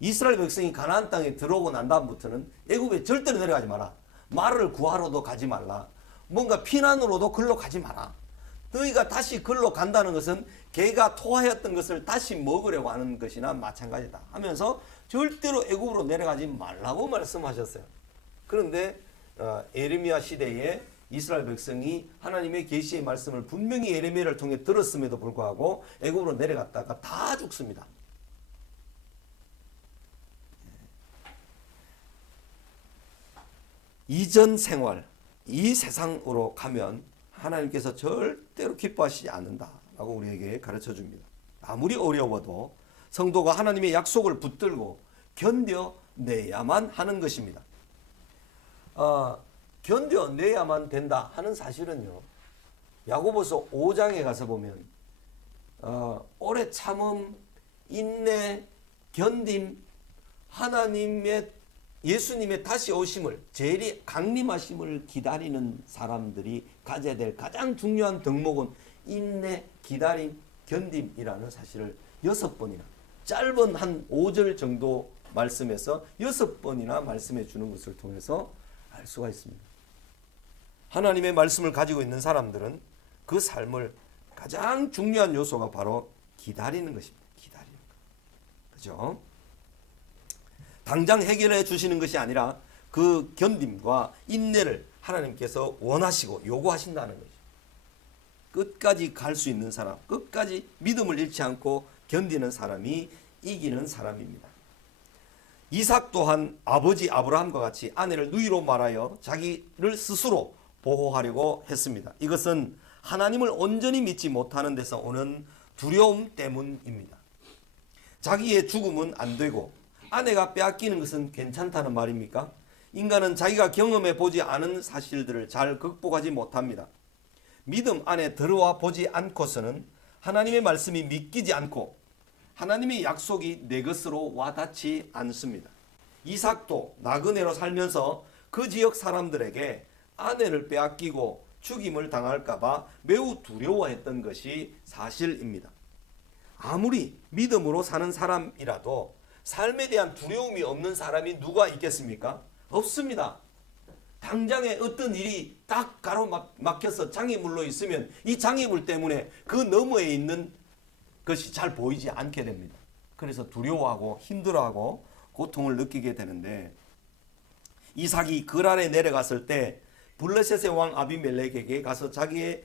이스라엘 백성이 가나안 땅에 들어오고 난 다음부터는 애굽에 절대로 내려가지 마라. 말을 구하러도 가지 말라. 뭔가 피난으로도 글로 가지 마라. 너희가 다시 글로 간다는 것은 개가 토하였던 것을 다시 먹으려고 하는 것이나 마찬가지다 하면서 절대로 애굽으로 내려가지 말라고 말씀하셨어요. 그런데 예레미야 시대에 이스라엘 백성이 하나님의 계시의 말씀을 분명히 예레미야를 통해 들었음에도 불구하고 애굽으로 내려갔다가 다 죽습니다. 이전 생활, 이 세상으로 가면 하나님께서 절대로 기뻐하시지 않는다라고 우리에게 가르쳐 줍니다. 아무리 어려워도 성도가 하나님의 약속을 붙들고 견뎌내야만 하는 것입니다. 견뎌내야만 된다 하는 사실은요. 야고보서 5장에 가서 보면 오래 참음, 인내, 견딤, 하나님의 예수님의 다시 오심을 재림 강림하심을 기다리는 사람들이 가져야 될 가장 중요한 덕목은 인내, 기다림, 견딤이라는 사실을 6번이나 짧은 한 5절 정도 말씀에서 6번이나 말씀해 주는 것을 통해서 알 수가 있습니다. 하나님의 말씀을 가지고 있는 사람들은 그 삶을 가장 중요한 요소가 바로 기다리는 것입니다. 기다리는 것. 그죠? 당장 해결해 주시는 것이 아니라 그 견딤과 인내를 하나님께서 원하시고 요구하신다는 거죠. 끝까지 갈 수 있는 사람, 끝까지 믿음을 잃지 않고 견디는 사람이 이기는 사람입니다. 이삭 또한 아버지 아브라함과 같이 아내를 누이로 말하여 자기를 스스로 보호하려고 했습니다. 이것은 하나님을 온전히 믿지 못하는 데서 오는 두려움 때문입니다. 자기의 죽음은 안 되고 아내가 빼앗기는 것은 괜찮다는 말입니까? 인간은 자기가 경험해 보지 않은 사실들을 잘 극복하지 못합니다. 믿음 안에 들어와 보지 않고서는 하나님의 말씀이 믿기지 않고 하나님의 약속이 내 것으로 와닿지 않습니다. 이삭도 나그네로 살면서 그 지역 사람들에게 아내를 빼앗기고 죽임을 당할까 봐 매우 두려워했던 것이 사실입니다. 아무리 믿음으로 사는 사람이라도 삶에 대한 두려움이 없는 사람이 누가 있겠습니까? 없습니다. 당장에 어떤 일이 딱 가로막혀서 장애물로 있으면 이 장애물 때문에 그 너머에 있는 것이 잘 보이지 않게 됩니다. 그래서 두려워하고 힘들어하고 고통을 느끼게 되는데 이삭이 글 아래 내려갔을 때 블레셋의 왕 아비멜렉에게 가서 자기의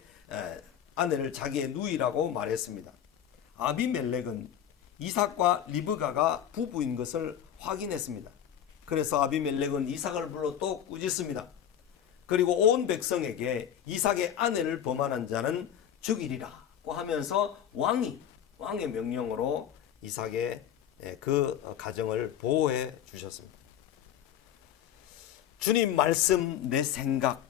아내를 자기의 누이라고 말했습니다. 아비멜렉은 이삭과 리브가가 부부인 것을 확인했습니다. 그래서 아비멜렉은 이삭을 불러 또 꾸짖습니다. 그리고 온 백성에게 이삭의 아내를 범하는 자는 죽이리라고 하면서 왕의 명령으로 이삭의 그 가정을 보호해 주셨습니다. 주님 말씀, 내 생각.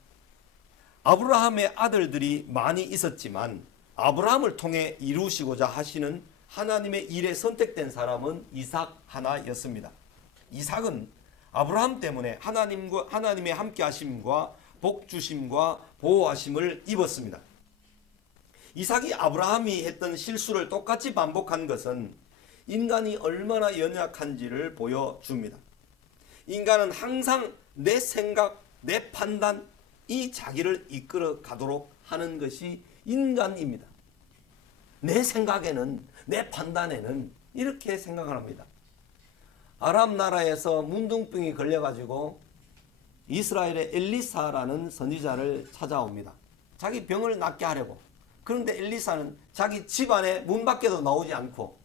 아브라함의 아들들이 많이 있었지만 아브라함을 통해 이루시고자 하시는 하나님의 일에 선택된 사람은 이삭 하나였습니다. 이삭은 아브라함 때문에 하나님의 함께 하심과 복 주심과 보호하심을 입었습니다. 이삭이 아브라함이 했던 실수를 똑같이 반복한 것은 인간이 얼마나 연약한지를 보여줍니다. 인간은 항상 내 생각, 내 판단, 이 자기를 이끌어 가도록 하는 것이 인간입니다. 내 생각에는, 내 판단에는 이렇게 생각을 합니다. 아람 나라에서 문둥병이 걸려가지고 이스라엘의 엘리사라는 선지자를 찾아옵니다. 자기 병을 낫게 하려고. 그런데 엘리사는 자기 집안에 문 밖에도 나오지 않고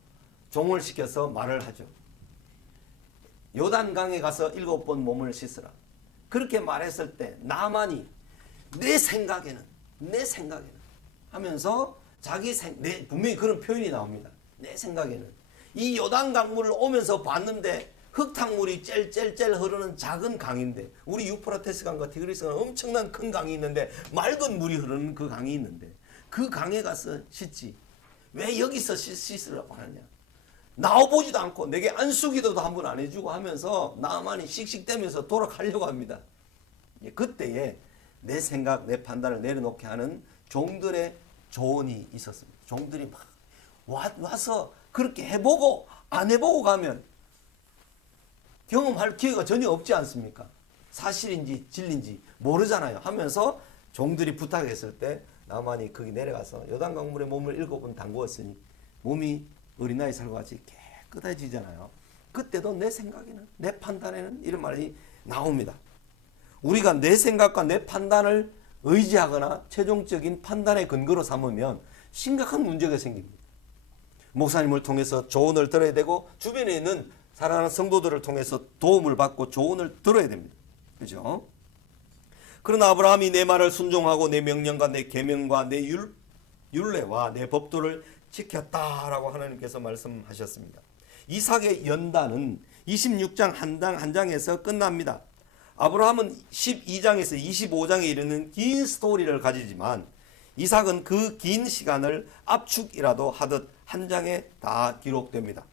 종을 시켜서 말을 하죠. 요단강에 가서 7번 몸을 씻으라. 그렇게 말했을 때 나만이 내 생각에는 하면서 분명히 그런 표현이 나옵니다. 내 생각에는 이 요단강물을 오면서 봤는데 흙탕물이 젤젤젤 흐르는 작은 강인데, 우리 유프라테스 강과 티그리스 강은 엄청난 큰 강이 있는데 맑은 물이 흐르는 그 강이 있는데 그 강에 가서 씻지 왜 여기서 씻으라고 하느냐. 나와보지도 않고 내게 안수기도도 한 번 안 해주고 하면서 나만이 씩씩대면서 돌아가려고 합니다. 그때에 내 생각, 내 판단을 내려놓게 하는 종들의 조언이 있었습니다. 종들이 막 와서 그렇게 해보고 안 해보고 가면 경험할 기회가 전혀 없지 않습니까? 사실인지 진리인지 모르잖아요. 하면서 종들이 부탁했을 때 나만이 거기 내려가서 요단강물에 몸을 7번 담그었으니 몸이 어린아이 살과 같이 깨끗해지잖아요. 그때도 내 생각에는, 내 판단에는 이런 말이 나옵니다. 우리가 내 생각과 내 판단을 의지하거나 최종적인 판단의 근거로 삼으면 심각한 문제가 생깁니다. 목사님을 통해서 조언을 들어야 되고 주변에 있는 사랑하는 성도들을 통해서 도움을 받고 조언을 들어야 됩니다. 그죠? 그러나 아브라함이 내 말을 순종하고 내 명령과 내 계명과 내 율례와 내 법도를 지켰다라고 하나님께서 말씀하셨습니다. 이삭의 연단은 26장 한 장에서 끝납니다. 아브라함은 12장에서 25장에 이르는 긴 스토리를 가지지만 이삭은 그 긴 시간을 압축이라도 하듯 한 장에 다 기록됩니다.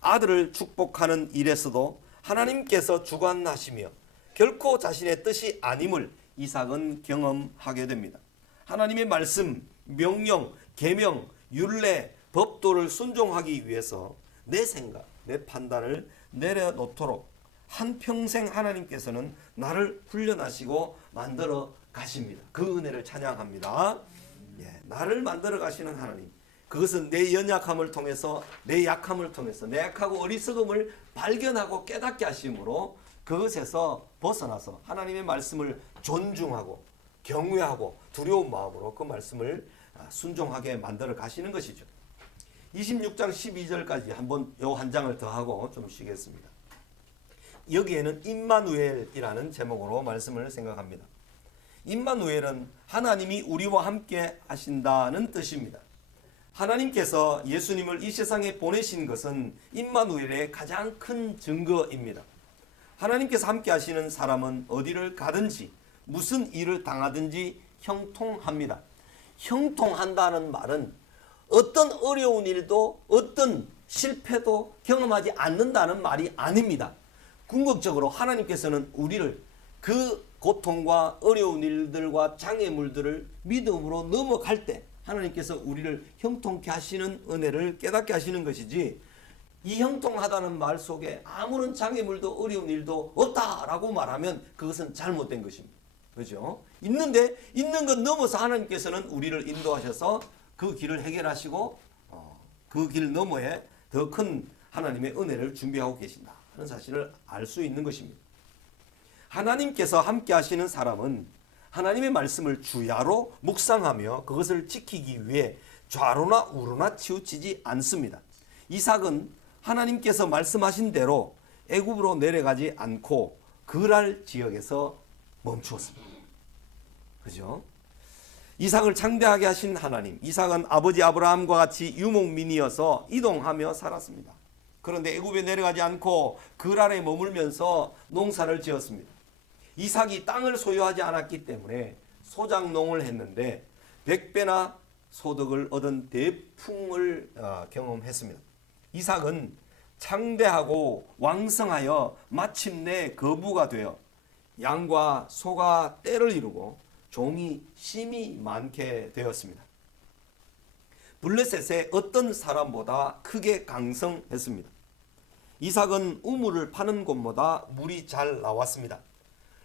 아들을 축복하는 일에서도 하나님께서 주관하시며 결코 자신의 뜻이 아님을 이삭은 경험하게 됩니다. 하나님의 말씀, 명령, 계명, 율례, 법도를 순종하기 위해서 내 생각, 내 판단을 내려놓도록 한평생 하나님께서는 나를 훈련하시고 만들어 가십니다. 그 은혜를 찬양합니다. 나를 만들어 가시는 하나님. 그것은 내 연약함을 통해서, 내 약함을 통해서, 내 약하고 어리석음을 발견하고 깨닫게 하심으로 그것에서 벗어나서 하나님의 말씀을 존중하고 경외하고 두려운 마음으로 그 말씀을 순종하게 만들어 가시는 것이죠. 26장 12절까지 한번 요 한 장을 더 하고 좀 쉬겠습니다. 여기에는 임마누엘이라는 제목으로 말씀을 생각합니다. 임마누엘은 하나님이 우리와 함께 하신다는 뜻입니다. 하나님께서 예수님을 이 세상에 보내신 것은 임마누엘의 가장 큰 증거입니다. 하나님께서 함께 하시는 사람은 어디를 가든지 무슨 일을 당하든지 형통합니다. 형통한다는 말은 어떤 어려운 일도 어떤 실패도 경험하지 않는다는 말이 아닙니다. 궁극적으로 하나님께서는 우리를 그 고통과 어려운 일들과 장애물들을 믿음으로 넘어갈 때 하나님께서 우리를 형통케 하시는 은혜를 깨닫게 하시는 것이지, 이 형통하다는 말 속에 아무런 장애물도 어려운 일도 없다라고 말하면 그것은 잘못된 것입니다. 그렇죠? 있는 것 넘어서 하나님께서는 우리를 인도하셔서 그 길을 해결하시고 그 길 너머에 더 큰 하나님의 은혜를 준비하고 계신다 하는 사실을 알 수 있는 것입니다. 하나님께서 함께 하시는 사람은 하나님의 말씀을 주야로 묵상하며 그것을 지키기 위해 좌로나 우로나 치우치지 않습니다. 이삭은 하나님께서 말씀하신 대로 애굽으로 내려가지 않고 그랄 지역에서 멈추었습니다. 그죠? 이삭을 창대하게 하신 하나님, 이삭은 아버지 아브라함과 같이 유목민이어서 이동하며 살았습니다. 그런데 애굽에 내려가지 않고 그랄에 머물면서 농사를 지었습니다. 이삭이 땅을 소유하지 않았기 때문에 소작농을 했는데 100배나 소득을 얻은 대풍을 경험했습니다. 이삭은 창대하고 왕성하여 마침내 거부가 되어 양과 소가 떼를 이루고 종이 심이 많게 되었습니다. 블레셋의 어떤 사람보다 크게 강성했습니다. 이삭은 우물을 파는 곳마다 물이 잘 나왔습니다.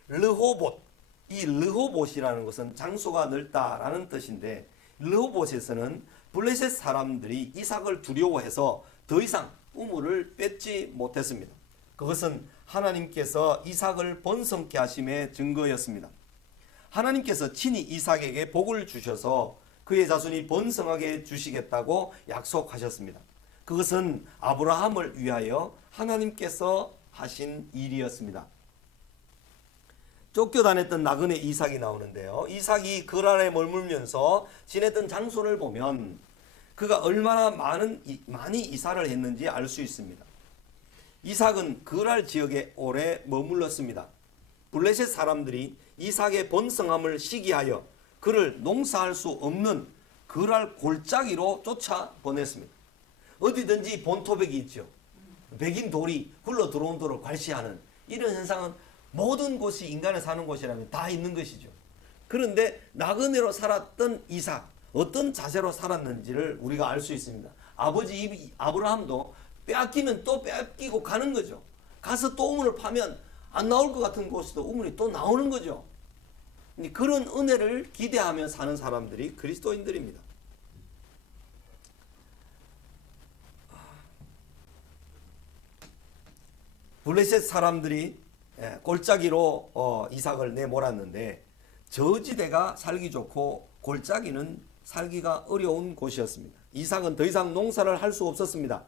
르호봇, 이 르호봇이라는 것은 장소가 넓다라는 뜻인데 르호봇에서는 블레셋 사람들이 이삭을 두려워해서 더 이상 우물을 뺏지 못했습니다. 그것은 하나님께서 이삭을 번성케 하심의 증거였습니다. 하나님께서 친히 이삭에게 복을 주셔서 그의 자손이 번성하게 주시겠다고 약속하셨습니다. 그것은 아브라함을 위하여 하나님께서 하신 일이었습니다. 쫓겨다녔던 나그네 이삭이 나오는데요. 이삭이 그랄에 머물면서 지냈던 장소를 보면 그가 얼마나 많이 이사를 했는지 알 수 있습니다. 이삭은 그랄 지역에 오래 머물렀습니다. 블레셋 사람들이 이삭의 번성함을 시기하여 그를 농사할 수 없는 그랄 골짜기로 쫓아 보냈습니다. 어디든지 본토백이 있죠. 백인 돌이 굴러 들어온 돌을 괄시하는 이런 현상은 모든 곳이 인간이 사는 곳이라면 다 있는 것이죠. 그런데 나그네로 살았던 이삭, 어떤 자세로 살았는지를 우리가 알 수 있습니다. 아버지 아브라함도 빼앗기면 또 빼앗기고 가는 거죠. 가서 또 우물을 파면 안 나올 것 같은 곳에도 우물이 또 나오는 거죠. 그런 은혜를 기대하며 사는 사람들이 그리스도인들입니다. 블레셋 사람들이 골짜기로 이삭을 내몰았는데 저지대가 살기 좋고 골짜기는 살기가 어려운 곳이었습니다. 이삭은 더 이상 농사를 할 수 없었습니다.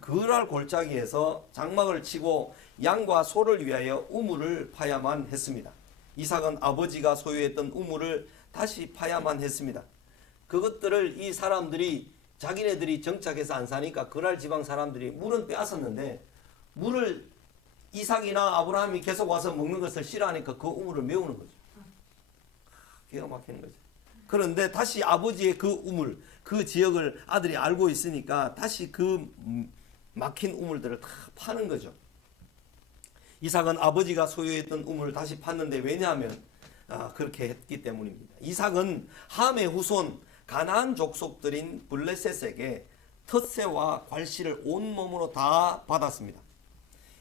그랄 골짜기에서 장막을 치고 양과 소를 위하여 우물을 파야만 했습니다. 이삭은 아버지가 소유했던 우물을 다시 파야만 했습니다. 그것들을 이 사람들이 자기네들이 정착해서 안 사니까 그랄 지방 사람들이 물은 빼앗았는데 물을 이삭이나 아브라함이 계속 와서 먹는 것을 싫어하니까 그 우물을 메우는 거죠. 기가 막히는 거죠. 그런데 다시 아버지의 그 우물, 그 지역을 아들이 알고 있으니까 다시 그 막힌 우물들을 다 파는 거죠. 이삭은 아버지가 소유했던 우물을 다시 팠는데 왜냐하면 그렇게 했기 때문입니다. 이삭은 함의 후손 가나안 족속들인 블레셋에게 텃세와 괄시를 온몸으로 다 받았습니다.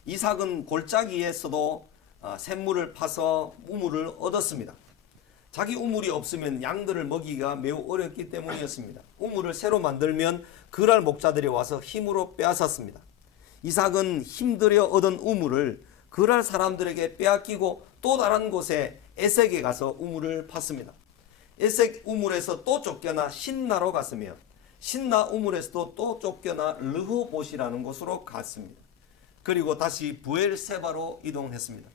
이삭은 골짜기에서도 샘물을 파서 우물을 얻었습니다. 자기 우물이 없으면 양들을 먹이기가 매우 어렵기 때문이었습니다. 우물을 새로 만들면 그랄 목자들이 와서 힘으로 빼앗았습니다. 이삭은 힘들여 얻은 우물을 그랄 사람들에게 빼앗기고 또 다른 곳에 에색에 가서 우물을 팠습니다. 에색 우물에서 또 쫓겨나 신나로 갔으며 신나 우물에서도 또 쫓겨나 르호봇이라는 곳으로 갔습니다. 그리고 다시 부엘세바로 이동했습니다.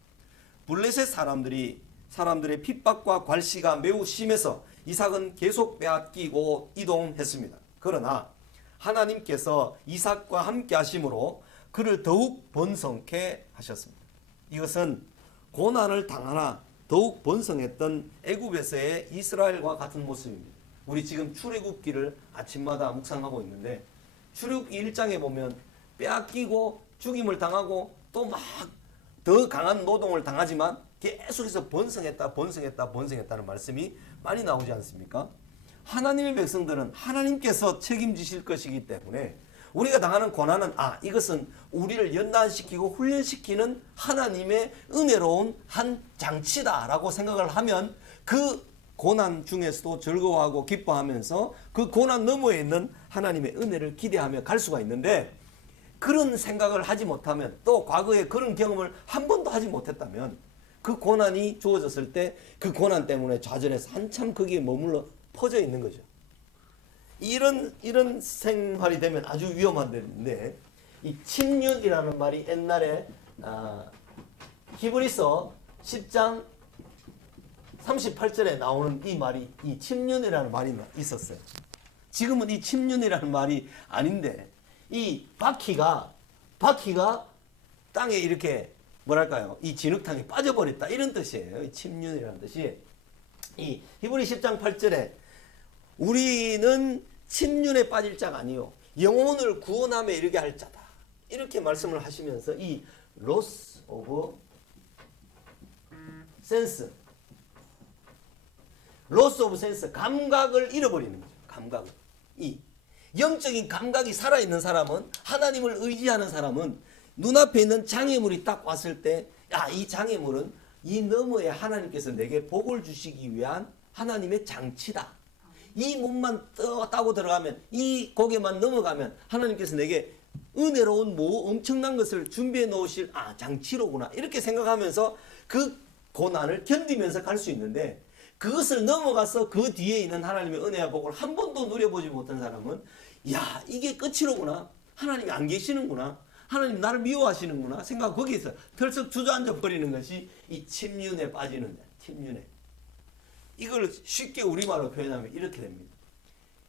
블레셋 사람들의 핍박과 괄시가 매우 심해서 이삭은 계속 빼앗기고 이동했습니다. 그러나 하나님께서 이삭과 함께 하심으로 그를 더욱 번성케 하셨습니다. 이것은 고난을 당하나 더욱 번성했던 애굽에서의 이스라엘과 같은 모습입니다. 우리 지금 출애굽기를 아침마다 묵상하고 있는데 출애굽기 1장에 보면 빼앗기고 죽임을 당하고 또 막 더 강한 노동을 당하지만 계속해서 번성했다는 말씀이 많이 나오지 않습니까? 하나님의 백성들은 하나님께서 책임지실 것이기 때문에 우리가 당하는 고난은 이것은 우리를 연단시키고 훈련시키는 하나님의 은혜로운 한 장치다라고 생각을 하면 그 고난 중에서도 즐거워하고 기뻐하면서 그 고난 너머에 있는 하나님의 은혜를 기대하며 갈 수가 있는데 그런 생각을 하지 못하면 또 과거에 그런 경험을 한 번도 하지 못했다면 그 고난이 주어졌을 때 그 고난 때문에 좌절해서 한참 거기에 머물러 퍼져 있는 거죠. 이런 생활이 되면 아주 위험한데 이 침륜이라는 말이 옛날에 히브리서 10장 38절에 나오는 이 말이 이 침륜이라는 말이 있었어요. 지금은 이 침륜이라는 말이 아닌데 이 바퀴가 땅에 이렇게 뭐랄까요? 이 진흙탕에 빠져버렸다 이런 뜻이에요. 이 침륜이라는 뜻이. 이 히브리 10장 8절에 우리는 침륜에 빠질 자가 아니요 영혼을 구원함에 이르게 할 자다. 이렇게 말씀을 하시면서 이 loss of sense, loss of sense, 감각을 잃어버리는 거죠. 감각을. 이 영적인 감각이 살아있는 사람은, 하나님을 의지하는 사람은 눈앞에 있는 장애물이 딱 왔을 때, 야, 이 장애물은 이 너머에 하나님께서 내게 복을 주시기 위한 하나님의 장치다. 이 문만 따고 들어가면, 이 고개만 넘어가면 하나님께서 내게 은혜로운 뭐 엄청난 것을 준비해 놓으실 장치로구나. 이렇게 생각하면서 그 고난을 견디면서 갈 수 있는데, 그것을 넘어가서 그 뒤에 있는 하나님의 은혜와 복을 한 번도 누려보지 못한 사람은, 야, 이게 끝이로구나. 하나님이 안 계시는구나. 하나님 나를 미워하시는구나. 생각 거기에서 털썩 주저앉아 버리는 것이 이 침륜에 빠지는 거야. 침륜에. 이걸 쉽게 우리말로 표현하면 이렇게 됩니다.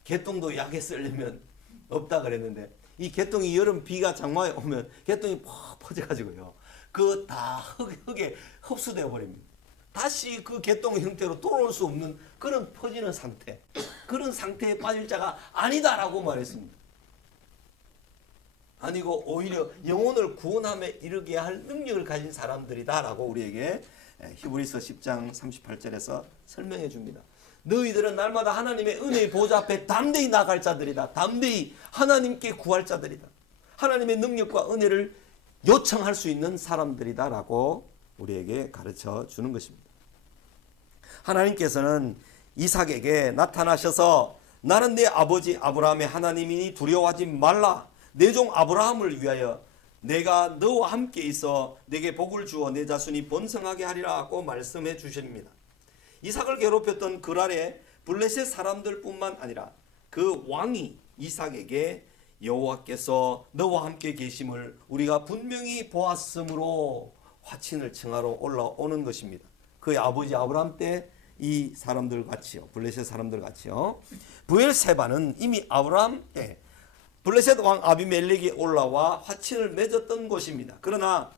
개똥도 약에 쓰려면 없다 그랬는데, 이 개똥이 여름 비가 장마에 오면 개똥이 퍽 퍼져가지고요. 그 다 흙에 흡수되어 버립니다. 다시 그 개똥의 형태로 돌아올 수 없는 그런 퍼지는 상태, 그런 상태에 빠질 자가 아니다라고 말했습니다. 아니고 오히려 영혼을 구원함에 이르게 할 능력을 가진 사람들이다라고 우리에게 히브리서 10장 38절에서 설명해 줍니다. 너희들은 날마다 하나님의 은혜의 보좌 앞에 담대히 나갈 자들이다. 담대히 하나님께 구할 자들이다. 하나님의 능력과 은혜를 요청할 수 있는 사람들이다라고 우리에게 가르쳐 주는 것입니다. 하나님께서는 이삭에게 나타나셔서 나는 내 아버지 아브라함의 하나님이니 두려워하지 말라. 내 종 아브라함을 위하여 내가 너와 함께 있어 내게 복을 주어 내 자손이 번성하게 하리라고 말씀해 주십니다. 이삭을 괴롭혔던 그랄의 블레셋 사람들뿐만 아니라 그 왕이 이삭에게 여호와께서 너와 함께 계심을 우리가 분명히 보았으므로 화친을 청하러 올라오는 것입니다. 그의 아버지 아브라함 때 이 사람들 같이요, 블레셋 사람들 같이요. 브엘세바는 이미 아브라함의 블레셋 왕 아비멜렉이 올라와 화친을 맺었던 곳입니다. 그러나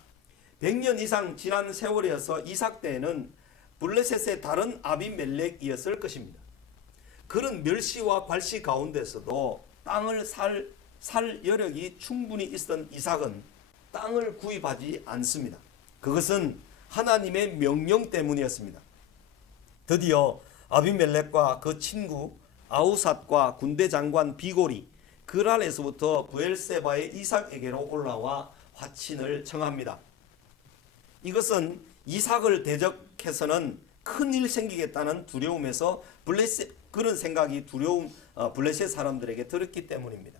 100년 이상 지난 세월이어서 이삭 때에는 블레셋의 다른 아비멜렉이었을 것입니다. 그런 멸시와 괄시 가운데서도 땅을 살 여력이 충분히 있었던 이삭은 땅을 구입하지 않습니다. 그것은 하나님의 명령 때문이었습니다. 드디어 아비멜렉과 그 친구 아우삿과 군대 장관 비골이 그랄에서부터 브엘세바의 이삭에게로 올라와 화친을 청합니다. 이것은 이삭을 대적해서는 큰일 생기겠다는 두려움에서 그런 생각이 블레셋 사람들에게 들었기 때문입니다.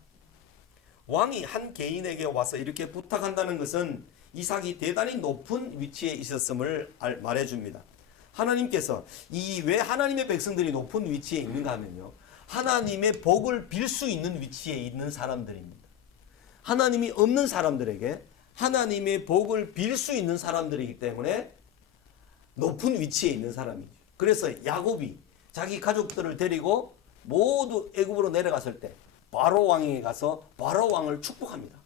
왕이 한 개인에게 와서 이렇게 부탁한다는 것은 이삭이 대단히 높은 위치에 있었음을 말해줍니다. 하나님께서 왜 하나님의 백성들이 높은 위치에 있는가 하면요, 하나님의 복을 빌 수 있는 위치에 있는 사람들입니다. 하나님이 없는 사람들에게 하나님의 복을 빌 수 있는 사람들이기 때문에 높은 위치에 있는 사람이죠. 그래서 야곱이 자기 가족들을 데리고 모두 애굽으로 내려갔을 때 바로 왕에게 가서 바로 왕을 축복합니다.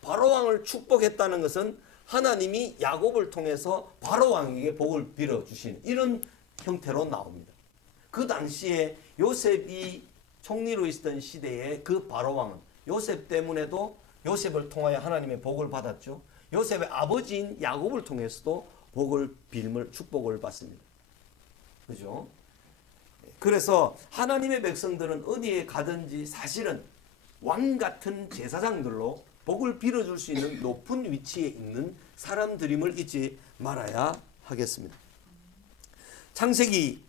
바로 왕을 축복했다는 것은 하나님이 야곱을 통해서 바로 왕에게 복을 빌어주시는 이런 형태로 나옵니다. 그 당시에 요셉이 총리로 있었던 시대에 그 바로 왕은 요셉 때문에도 요셉을 통하여 하나님의 복을 받았죠. 요셉의 아버지인 야곱을 통해서도 복을 빌물 축복을 받습니다. 그죠? 그래서 하나님의 백성들은 어디에 가든지 사실은 왕 같은 제사장들로 복을 빌어줄 수 있는 높은 위치에 있는 사람들임을 잊지 말아야 하겠습니다. 창세기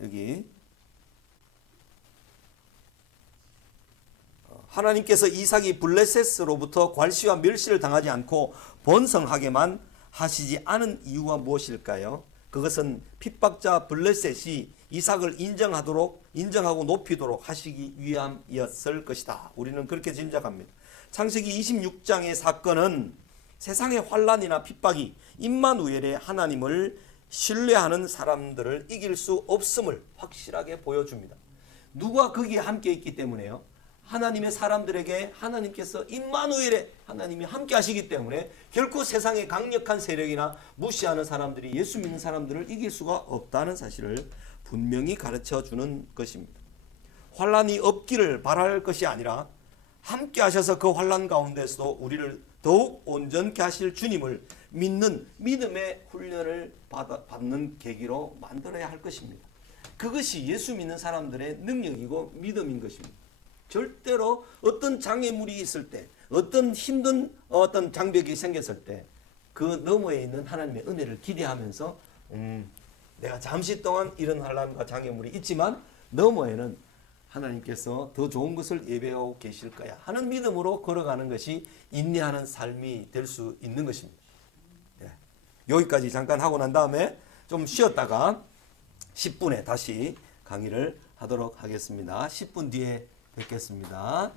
여기 하나님께서 이삭이 블레셋으로부터 괄시와 멸시를 당하지 않고 번성하게만 하시지 않은 이유가 무엇일까요? 그것은 핍박자 블레셋이 이삭을 인정하고 높이도록 하시기 위함이었을 것이다. 우리는 그렇게 짐작합니다. 창세기 26장의 사건은 세상의 환란이나 핍박이 임마누엘의 하나님을 신뢰하는 사람들을 이길 수 없음을 확실하게 보여줍니다. 누가 거기에 함께 있기 때문에요? 하나님의 사람들에게 하나님께서 임마누엘에 하나님이 함께 하시기 때문에 결코 세상의 강력한 세력이나 무시하는 사람들이 예수 믿는 사람들을 이길 수가 없다는 사실을 분명히 가르쳐 주는 것입니다. 환란이 없기를 바랄 것이 아니라 함께 하셔서 그 환란 가운데서도 우리를 더욱 온전케 하실 주님을 믿는 믿음의 훈련을 받는 계기로 만들어야 할 것입니다. 그것이 예수 믿는 사람들의 능력이고 믿음인 것입니다. 절대로 어떤 장애물이 있을 때, 어떤 힘든 어떤 장벽이 생겼을 때 그 너머에 있는 하나님의 은혜를 기대하면서 내가 잠시 동안 이런 환난과 장애물이 있지만 너머에는 하나님께서 더 좋은 것을 예배하고 계실 거야 하는 믿음으로 걸어가는 것이 인내하는 삶이 될 수 있는 것입니다. 예. 여기까지 잠깐 하고 난 다음에 좀 쉬었다가 10분에 다시 강의를 하도록 하겠습니다. 10분 뒤에 뵙겠습니다.